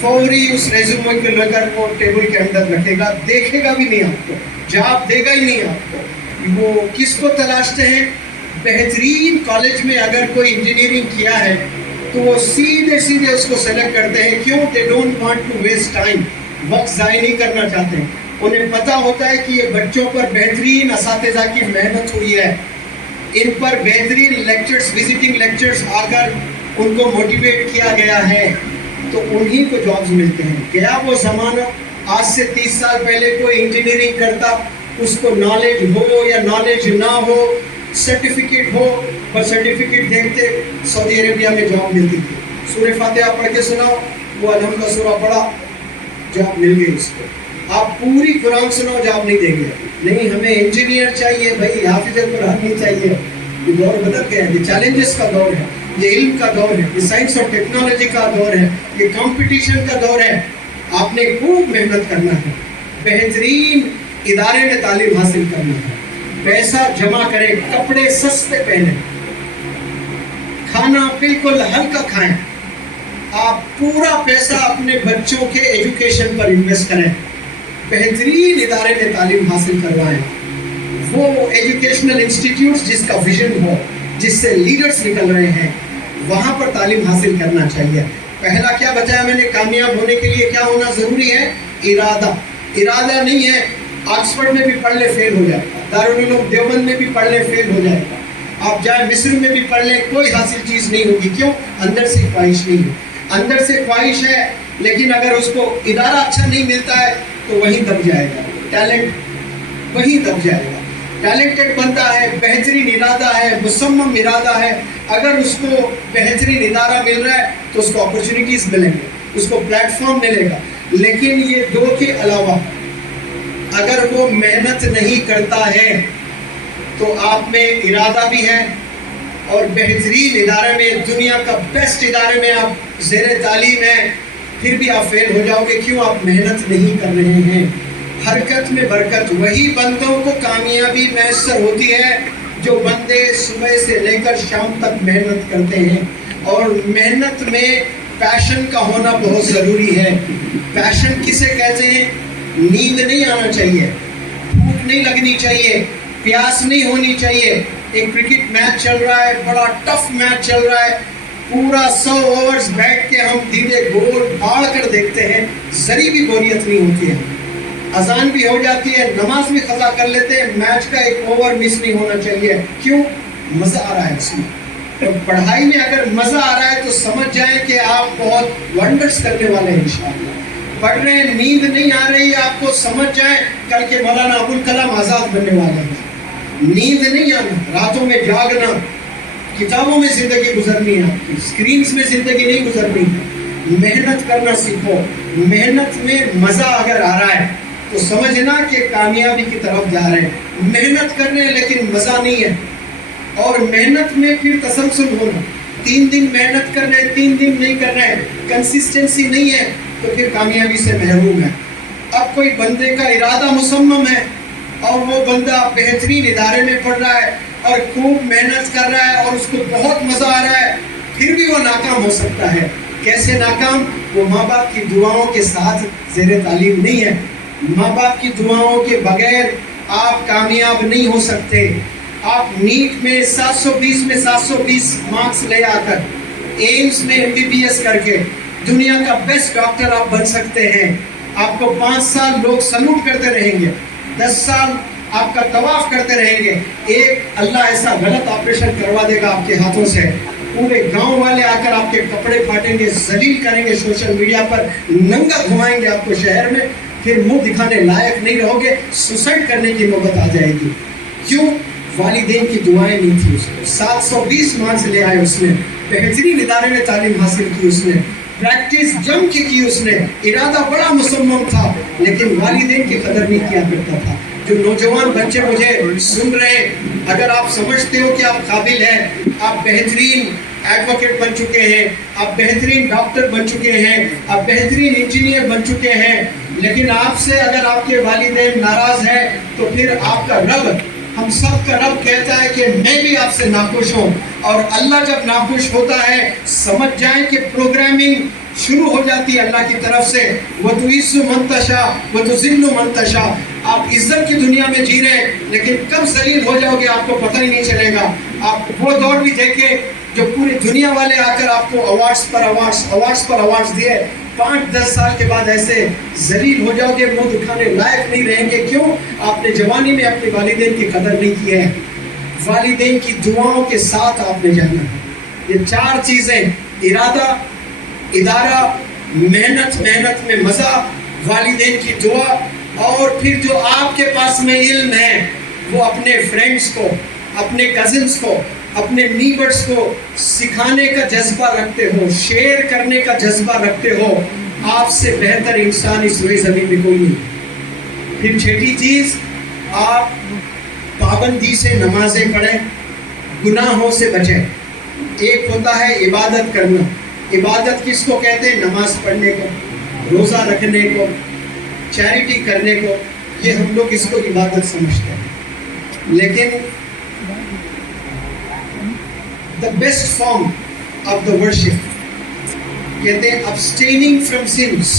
فوری اس ریزیومے کو لے کر وہ ٹیبل کے اندر رکھے گا، دیکھے گا بھی نہیں آپ کو، جاب دے گا ہی نہیں آپ کو۔ وہ کس کو تلاشتے ہیں؟ بہترین کالج میں اگر کوئی انجینئرنگ کیا ہے تو وہ سیدھے سیدھے اس کو سلیکٹ کرتے ہیں۔ کیوں؟ They don't want to waste time, وقت ضائع نہیں کرنا چاہتے ہیں۔ انہیں پتہ ہوتا ہے کہ یہ بچوں پر بہترین اساتذہ کی محنت ہوئی ہے، ان پر بہترین لیکچرز، وزٹنگ لیکچرز آ کر ان کو موٹیویٹ کیا گیا ہے، تو انہی کو جابز ملتے ہیں۔ گیا وہ زمانہ، آج سے 30 سال پہلے کوئی انجینئرنگ کرتا، اس کو نالج ہو یا نالج نہ ہو، سرٹیفکیٹ ہو، پر سرٹیفکیٹ دیکھتے سعودی عربیہ میں جاب ملتی تھی۔ سورہ فاتحہ پڑھ کے سناؤ، وہ الحمد سورہ پڑھا، جاب مل گئی اس کو۔ آپ پوری قرآن سناؤ، جاب نہیں دیں گے۔ نہیں، ہمیں انجینئر چاہیے بھائی، حافظ قرآن نہیں چاہیے۔ یہ دور بدل گیا ہے، یہ چیلنجز کا دور ہے، یہ علم کا دور ہے، یہ سائنس اور ٹیکنالوجی کا دور ہے، یہ کمپٹیشن کا دور ہے۔ آپ نے خوب محنت کرنا ہے، بہترین ادارے میں تعلیم حاصل کرنا ہے، پیسہ جمع کریں، کپڑے سستے پہنیں، کھانا بالکل ہلکا کھائیں، آپ پورا پیسہ اپنے بچوں کے ایجوکیشن پر انویسٹ کریں، بہترین ادارے میں تعلیم حاصل کروائیں، وہ ایجوکیشنل انسٹیٹیوٹس جس کا ویژن ہو، جس سے لیڈرز نکل رہے ہیں، وہاں پر تعلیم حاصل کرنا چاہیے۔ پہلا کیا بتایا میں نے؟ کامیاب ہونے کے لیے کیا ہونا ضروری ہے؟ ارادہ۔ ارادہ نہیں ہے آکسفورڈ میں بھی پڑھ لے فیل ہو جائے گا، دارالعلوم دیوبند میں بھی پڑھ لے فیل ہو جائے گا، آپ جائیں مصر میں بھی پڑھ لیں، کوئی حاصل چیز نہیں ہوگی۔ کیوں؟ اندر سے خواہش نہیں ہے۔ اندر سے خواہش ہے لیکن اگر اس کو ادارہ اچھا نہیں ملتا ہے تو وہیں دب جائے گا، ٹیلنٹ وہیں دب جائے گا۔ ٹیلنٹڈ بنتا ہے، بہترین ارادہ ہے، مصمم ارادہ ہے، اگر اس کو بہترین ادارہ مل رہا ہے تو اس کو اپرچونیٹیز ملیں گے، اس کو پلیٹ فارم ملے گا۔ لیکن یہ دو کے علاوہ اگر وہ محنت نہیں کرتا ہے تو آپ میں ارادہ بھی ہے اور بہترین ادارے میں, دنیا کا بیسٹ ادارے میں آپ زیر تعلیم ہیں, پھر بھی آپ فیل ہو جاؤ گے. کیوں؟ آپ محنت نہیں کر رہے ہیں. حرکت میں برکت. وہی بندوں کو کامیابی میسر ہوتی ہے جو بندے صبح سے لے کر شام تک محنت کرتے ہیں. اور محنت میں پیشن کا ہونا بہت ضروری ہے. پیشن کسے کہتے ہیں؟ نیند نہیں آنا چاہیے, بھوک نہیں لگنی چاہیے, پیاس نہیں ہونی چاہیے. ایک کرکٹ میچ چل رہا ہے, بڑا ٹف میچ چل رہا ہے, پورا 100 اوورز بیٹھ کے ہم دھیرے گول پھاڑ کر دیکھتے ہیں, ذری بھی بوریت نہیں ہوتی ہے. اذان بھی ہو جاتی ہے, نماز بھی قضا کر لیتے ہیں, میچ کا ایک اوور مس نہیں ہونا چاہیے. کیوں؟ مزہ آ رہا ہے اس میں. تو پڑھائی میں اگر مزہ آ رہا ہے تو سمجھ جائیں کہ آپ بہت ونڈرز کرنے والے ہیں انشاءاللہ. پڑھ رہے ہیں, نیند نہیں آ رہی آپ کو, سمجھ جائیں کل کے مولانا ابوالکلام آزاد بننے والے ہیں. نیند نہیں آنا, راتوں میں جاگنا, کتابوں میں زندگی گزرنی ہے آپ کی, اسکرینز میں زندگی نہیں گزرنی. محنت کرنا سیکھو. محنت میں مزہ اگر آ رہا ہے تو سمجھنا کہ کامیابی کی طرف جا رہے ہیں. محنت کر رہے ہیں لیکن مزہ نہیں ہے. اور محنت میں پھر تسلسل ہونا, 3 دن محنت کر رہے ہیں, 3 دن نہیں کر رہے ہیں, کنسسٹنسی نہیں ہے تو پھر کامیابی سے محروم ہے. اب کوئی بندے کا ارادہ مصمم ہے اور وہ بندہ بہترین ادارے میں پڑھ رہا ہے اور خوب محنت کر رہا ہے اور اس کو بہت مزہ آ رہا ہے, پھر بھی وہ ناکام ہو سکتا ہے. کیسے ناکام؟ وہ ماں باپ کی دعاؤں کے ساتھ زیر تعلیم نہیں ہے. ماں باپ کی دعاؤں کے بغیر آپ کامیاب نہیں ہو سکتے. آپ نیٹ میں 720 میں 720 مارکس لے آ کر ایمز میں MBBS کر کے دنیا کا بیسٹ ڈاکٹر آپ بن سکتے ہیں. آپ کو 5 سال لوگ سلوٹ کرتے رہیں گے, 10 سال آپ کا طواف کرتے رہیں گے. ایک اللہ ایسا غلط آپریشن کروا دے گا آپ کے ہاتھوں سے, پورے گاؤں والے آ کر آپ کے کپڑے پھاٹیں گے, ذلیل کریں گے, سوشل میڈیا پر ننگا گھمائیں گے آپ کو شہر میں, پھر منہ دکھانے لائق نہیں رہو گے, سوسائڈ کرنے کی نوبت آ جائے گی. کیوں؟ والدین کی دعائیں نہیں تھی. اس کو 720 مارکس لے آئے, اس نے بہترین ادارے میں تعلیم حاصل کی, اس نے پریکٹس جم کی اس نے, ارادہ بڑا مصمم تھا لیکن والدین کی قدر نہیں کیا کرتا تھا. جو نوجوان بچے مجھے سن رہے ہیں, اگر آپ سمجھتے ہو کہ آپ قابل ہیں, آپ بہترین ایڈوکیٹ بن چکے ہیں, آپ بہترین ڈاکٹر بن چکے ہیں, آپ بہترین انجینئر بن چکے ہیں, لیکن آپ سے اگر آپ کے والدین ناراض ہیں تو پھر آپ کا رب, ہم سب کا رب کہتا ہے کہ میں بھی آپ سے ناخوش ہوں. اور اللہ جب ناخوش ہوتا ہے سمجھ جائیں کہ پروگرامنگ شروع ہو جاتی ہے اللہ کی طرف سے. وَتُعِزُّ مَن تَشَاءُ وَتُذِلُّ مَن تَشَاءُ. آپ عزت کی دنیا میں جی رہے ہیں لیکن کب ذلیل ہو جاؤ گے آپ کو پتہ ہی نہیں چلے گا. آپ وہ دور بھی دیکھیں جو پوری دنیا والے آ کر آپ کو ایوارڈز پر ایوارڈز دیے, 5-10 سال کے بعد ایسے ذلیل ہو جاؤ گے, منہ دکھانے لائق نہیں رہیں گے. کیوں؟ آپ نے جوانی میں اپنے والدین کی قدر نہیں کی ہے. والدین کی دعاؤں کے ساتھ آپ نے جانا ہے. یہ 4 چیزیں, ارادہ, ادارہ, محنت میں مزہ, والدین کی دعا, اور پھر جو آپ کے پاس میں علم ہے وہ اپنے فرینڈز کو, اپنے کزنز کو, اپنے نیبرز کو سکھانے کا جذبہ رکھتے ہو, شیئر کرنے کا جذبہ رکھتے ہو. آپ سے بہتر انسان اس روئے زمین میں کوئی نہیں. پھر 6ٹھی چیز, آپ پابندی سے نمازیں پڑھیں, گناہوں سے بچیں. ایک ہوتا ہے عبادت کرنا. عبادت کس کو کہتے ہیں؟ نماز پڑھنے کو, روزہ رکھنے کو, چیریٹی کرنے کو, یہ ہم لوگ اس کو عبادت سمجھتے ہیں. لیکن the best form of the worship کہتے ہیں abstaining from sins.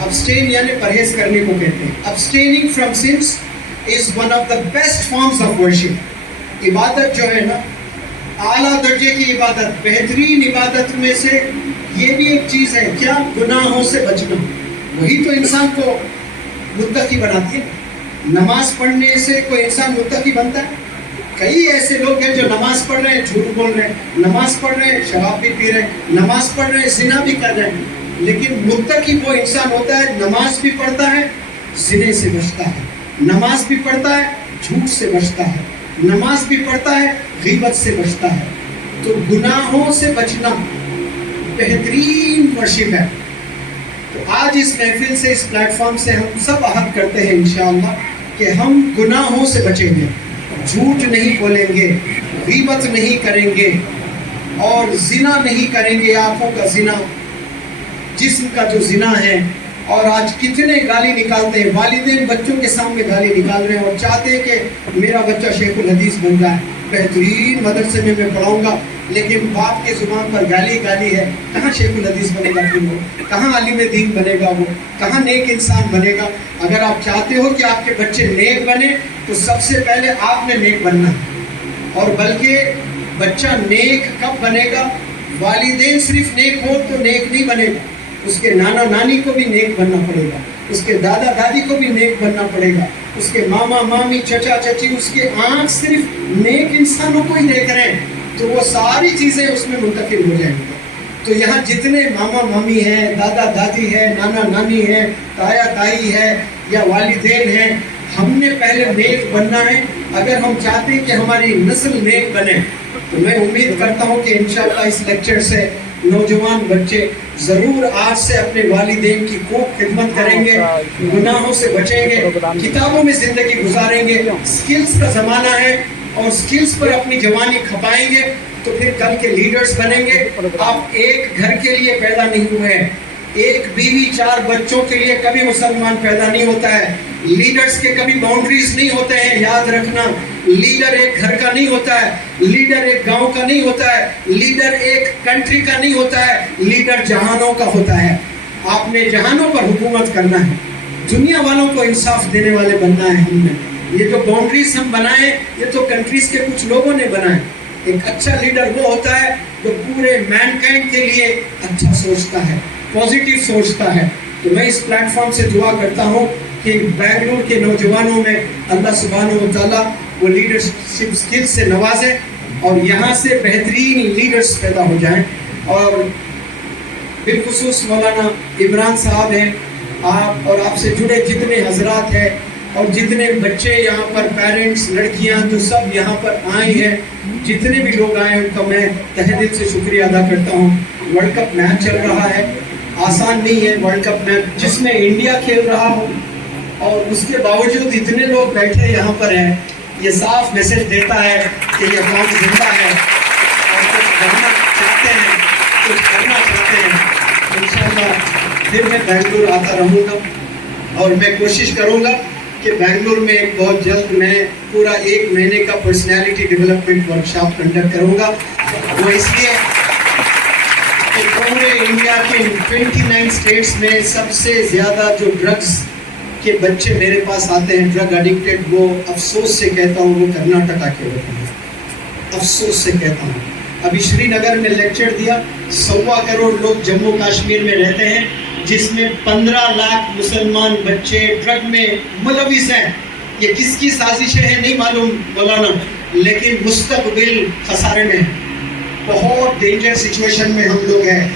abstain یعنی پرہیز کرنے کو کہتے ہیں. abstaining from sins is one of the best forms of worship. عبادت جو ہے نا, اعلیٰ درجے کی عبادت, بہترین عبادت میں سے یہ بھی ایک چیز ہے. کیا؟ گناہوں سے بچنا. وہی تو انسان کو متقی بناتی ہے. نماز پڑھنے سے کوئی انسان متقی بنتا ہے؟ کئی ایسے لوگ ہیں جو نماز پڑھ رہے ہیں جھوٹ بول رہے ہیں, نماز پڑھ رہے ہیں شراب بھی پی رہے ہیں, نماز پڑھ رہے ہیں زنا بھی کر رہے ہیں. لیکن متقی وہ انسان ہوتا ہے نماز بھی پڑھتا ہے, زنے سے بچتا ہے, نماز بھی پڑھتا ہے, جھوٹ سے بچتا ہے, نماز بھی پڑھتا ہے, غیبت سے بچتا ہے. تو گناہوں سے بچنا بہترین ورشپ ہے. تو آج اس محفل سے, اس پلیٹ فارم سے ہم سب عہد کرتے ہیں انشاءاللہ کہ ہم گناہوں سے بچیں گے, جھوٹ نہیں بولیں گے, غیبت نہیں کریں گے, اور زنا نہیں کریں گے. آنکھوں کا زنا, جسم کا جو زنا ہے. اور آج کتنے گالی نکالتے ہیں, والدین بچوں کے سامنے گالی نکال رہے ہیں اور چاہتے ہیں کہ میرا بچہ شیخ الحدیث بن جائے, بہترین مدرسے میں پڑھاؤں گا, لیکن باپ کے زبان پر گالی ہے. کہاں شیخ الحدیث بنے گا پھر وہ, کہاں عالم دین بنے گا وہ, کہاں نیک انسان بنے گا؟ اگر آپ چاہتے ہو کہ آپ کے بچے نیک بنے تو سب سے پہلے آپ نے نیک بننا ہے. اور بلکہ بچہ نیک کب بنے گا؟ والدین صرف نیک ہو تو نیک نہیں بنے گا, اس کے نانا نانی کو بھی نیک بننا پڑے گا, اس کے دادا دادی کو بھی نیک بننا پڑے گا, اس کے ماما مامی چچا چچی, اس کے آنکھ صرف نیک انسانوں کو ہی دیکھ رہے ہیں تو وہ ساری چیزیں اس میں منتقل ہو جائیں گے. تو یہاں جتنے ماما مامی ہیں, دادا دادی ہے, نانا نانی ہے, تایا تائی ہے یا والدین ہیں, ہم نے پہلے نیک بننا ہے. اگر ہم چاہتے ہیں کہ ہماری نسل نیک بنے تو میں امید کرتا ہوں کہ انشاءاللہ اس لیکچر سے نوجوان بچے ضرور آج سے اپنے والدین کی خوب خدمت کریں گے, گناہوں سے بچیں گے, کتابوں میں زندگی گزاریں گے. سکلز کا زمانہ ہے اور سکلز پر اپنی جوانی کھپائیں گے تو پھر کل کے لیڈرز بنیں گے. آپ ایک گھر کے لیے پیدا نہیں ہوئے ہیں, ایک بیوی 4 بچوں کے لیے کبھی مسلمان پیدا نہیں ہوتا ہے. لیڈرز کے کبھی باؤنڈریز نہیں ہوتے ہیں, یاد رکھنا. لیڈر ایک گھر کا نہیں ہوتا ہے, لیڈر ایک گاؤں کا نہیں ہوتا ہے, لیڈر ایک کنٹری کا نہیں ہوتا ہے, لیڈر جہانوں کا ہوتا ہے. آپ نے جہانوں پر حکومت کرنا ہے, دنیا والوں کو انصاف دینے والے بننا ہے. ہم نے یہ جو باؤنڈریز ہم بنائے یہ تو کنٹریز کے کچھ لوگوں نے بنائے. ایک اچھا لیڈر وہ ہوتا ہے جو پورے مین کائنڈ کے لیے اچھا سوچتا ہے, پازیٹیو سوچتا ہے. تو میں اس پلیٹ فارم سے دعا کرتا ہوں کہ بنگلور کے نوجوانوں میں اللہ سبحانہ و تعالیٰ وہ لیڈرشپ سکل سے نوازے اور یہاں سے بہترین لیڈرز پیدا ہو جائیں. اور بالخصوص مولانا عمران صاحب ہیں, آپ اور آپ سے جڑے جتنے حضرات ہیں اور جتنے بچے یہاں پر, پیرنٹس, لڑکیاں جو سب یہاں پر آئے ہیں, جتنے بھی لوگ آئے ہیں ان کا میں تہہ دل سے شکریہ ادا کرتا ہوں. ورلڈ کپ میچ چل رہا ہے, آسان نہیں ہے ورلڈ کپ میچ جس میں انڈیا کھیل رہا ہو اور اس کے باوجود اتنے لوگ بیٹھے یہاں پر ہیں. یہ صاف میسج دیتا ہے کہ یہ قوم زندہ ہے اور کچھ کرنا چاہتے ہیں, کچھ کرنا چاہتے ہیں. انشاءاللہ پھر میں بنگلور آتا رہوں گا اور میں کوشش کروں گا کہ بنگلور میں ایک بہت جلد میں پورا 1 مہینے کا پرسنالٹی ڈیولپمنٹ ورکشاپ کنڈکٹ کروں گا. وہ اس لیے کہ پورے انڈیا کے 29 اسٹیٹس میں سب سے زیادہ جو ڈرگز کے بچے میرے پاس آتے ہیں, ڈرگ ایڈکٹیڈ, وہ افسوس سے کہتا ہوں وہ کرناٹکا کے ہوتے ہیں. افسوس سے کہتا ہوں. ابھی شری نگر میں لیکچر دیا, 1.25 کروڑ لوگ جموں کشمیر میں رہتے ہیں جس میں 15 لاکھ مسلمان بچے ڈرگ میں ملوث ہیں. یہ کس کی سازشیں ہیں نہیں معلوم مولانا, لیکن مستقبل خسارے میں ہے. بہت ڈینجر سچویشن میں ہم لوگ ہیں.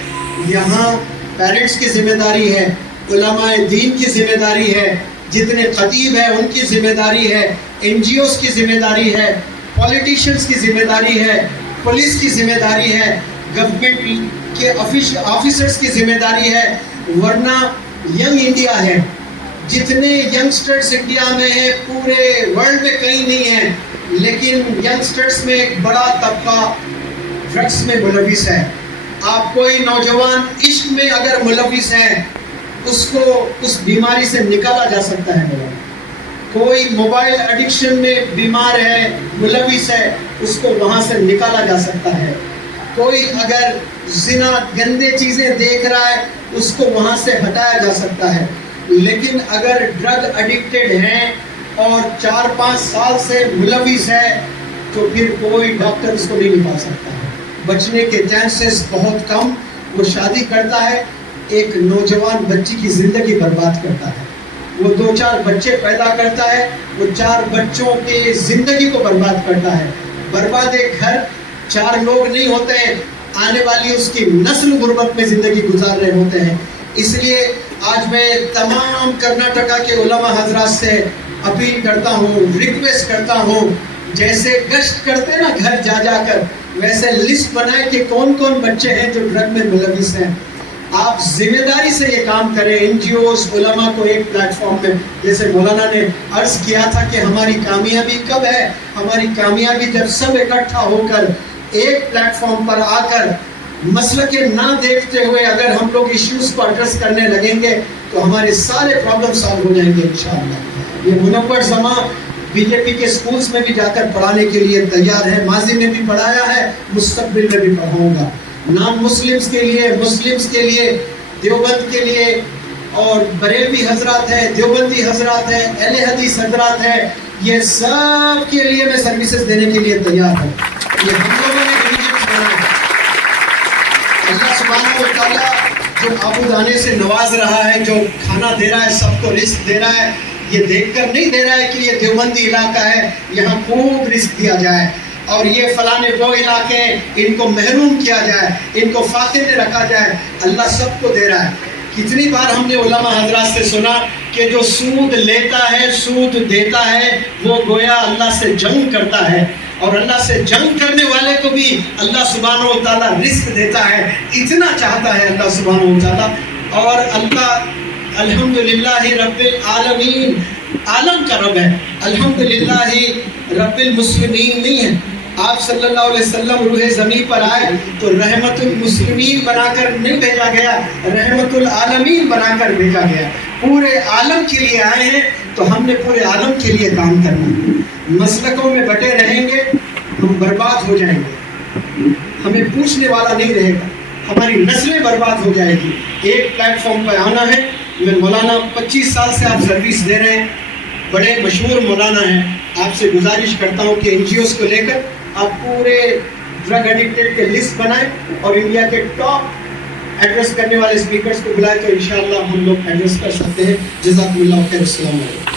یہاں پیرنٹس کی ذمہ داری ہے, علماء دین کی ذمہ داری ہے, جتنے خطیب ہیں ان کی ذمہ داری ہے, NGOs کی ذمہ داری ہے, پولیٹیشنز کی ذمہ داری ہے, پولیس کی ذمہ داری ہے, گورنمنٹ کے آفیسرز کی ذمہ داری ہے. ورنہ ینگ انڈیا ہے, جتنے ینگسٹرز انڈیا میں ہیں پورے ورلڈ میں کہیں نہیں ہیں, لیکن ینگسٹرز میں ایک بڑا طبقہ ڈرگس میں ملوث ہے. آپ کوئی نوجوان عشق میں اگر ملوث ہے اس کو اس بیماری سے نکالا جا سکتا ہے. کوئی موبائل ایڈکشن میں بیمار ہے, ملوث ہے, اس کو وہاں سے نکالا جا سکتا ہے. کوئی اگر زنا گندے چیزیں دیکھ رہا ہے اس کو وہاں سے ہٹایا جا سکتا ہے. لیکن اگر ڈرگ ایڈکٹیڈ ہیں اور 4-5 سال سے ملوث ہے تو پھر کوئی ڈاکٹر اس کو نہیں نکال سکتا ہے. بچنے کے چانسز بہت کم. وہ شادی کرتا ہے, ایک نوجوان بچی کی زندگی برباد کرتا ہے. وہ 2-4 بچے پیدا کرتا ہے, وہ 4 بچوں کی زندگی کو برباد کرتا ہے. برباد ایک گھر 4 لوگ نہیں ہوتے ہیں, آنے والی اس کی نسل غربت میں زندگی گزار رہے ہوتے ہیں. اس لیے آج میں تمام کرناٹکا کے علماء حضرات سے اپیل کرتا ہوں, ریکویسٹ کرتا ہوں, جیسے گشت کرتے نا گھر جا جا کر, ویسے لسٹ بنائے کہ کون کون بچے ہیں جو ڈرگ میں ملوث ہیں. آپ ذمہ داری سے یہ کام کریں. NGOs علماء کو ایک پلیٹ فارم پہ, جیسے مولانا نے عرض کیا تھا کہ ہماری کامیابی کب ہے؟ ہماری کامیابی جب سب اکٹھا ہو کر ایک پلیٹ فارم پر آ کر مسلک نہ دیکھتے ہوئے اگر ہم لوگ ایشوز کو ایڈریس کرنے لگیں گے تو ہمارے سارے پرابلم سالو ہو جائیں گے انشاءاللہ. یہ منور زمان BJP کے سکولز میں بھی جا کر پڑھانے کے لیے تیار ہے. ماضی میں بھی پڑھایا ہے, مستقبل میں بھی پڑھاؤں گا. نان مسلمز کے لیے, مسلمز کے لیے, دیوبند کے لیے, اور بریلوی حضرات ہیں, دیوبندی حضرات ہیں, اہل حدیث حضرات ہیں, یہ سب کے لیے میں سروسز دینے کے لیے تیار ہوں. یہ ہم لوگوں نے ریلیجنس بنایا ہے. اللہ سبحانہ و تعالیٰ جو آبو دانے سے نواز رہا ہے, جو کھانا دے رہا ہے, سب کو رزق دے رہا ہے, یہ دیکھ کر نہیں دے رہا ہے کہ یہ دیوبندی علاقہ ہے, یہاں خوب رزق دیا جائے, اور یہ فلانے وہ علاقے ہیں ان کو محروم کیا جائے, ان کو فاقے میں رکھا جائے. اللہ سب کو دے رہا ہے. کتنی بار ہم نے علماء حضرات سے سنا کہ جو سود لیتا ہے, سود دیتا ہے, وہ گویا اللہ سے جنگ کرتا ہے, اور اللہ سے جنگ کرنے والے کو بھی اللہ سبحانہ و تعالیٰ رزق دیتا ہے. اتنا چاہتا ہے اللہ سبحانہ و تعالیٰ. اور اللہ الحمدللہ رب العالمین, عالم کا رب ہے. الحمدللہ رب المسلمین نہیں ہے. آپ صلی اللہ علیہ وسلم روح زمین پر آئے تو رحمت المسلمین بنا کر نہیں بھیجا گیا, رحمت العالمین بنا کر بھیجا گیا. پورے عالم کے لیے آئے ہیں تو ہم نے پورے عالم کے لیے کام کرنا ہے. مسلکوں میں بٹے رہیں گے ہم برباد ہو جائیں گے, ہمیں پوچھنے والا نہیں رہے گا, ہماری نسلیں برباد ہو جائے گی. ایک پلیٹ فارم پر آنا ہے. میں مولانا 25 سال سے آپ سروس دے رہے ہیں, بڑے مشہور مولانا ہیں. آپ سے گزارش کرتا ہوں کہ NGOs کو لے کر آپ پورے ڈرگ ایڈکٹیڈ کے لسٹ بنائیں اور انڈیا کے ٹاپ ایڈریس کرنے والے اسپیکرز کو بلائیں, تو انشاءاللہ ہم لوگ ایڈریس کر سکتے ہیں. جزاکم اللہ خیر. السلام علیکم.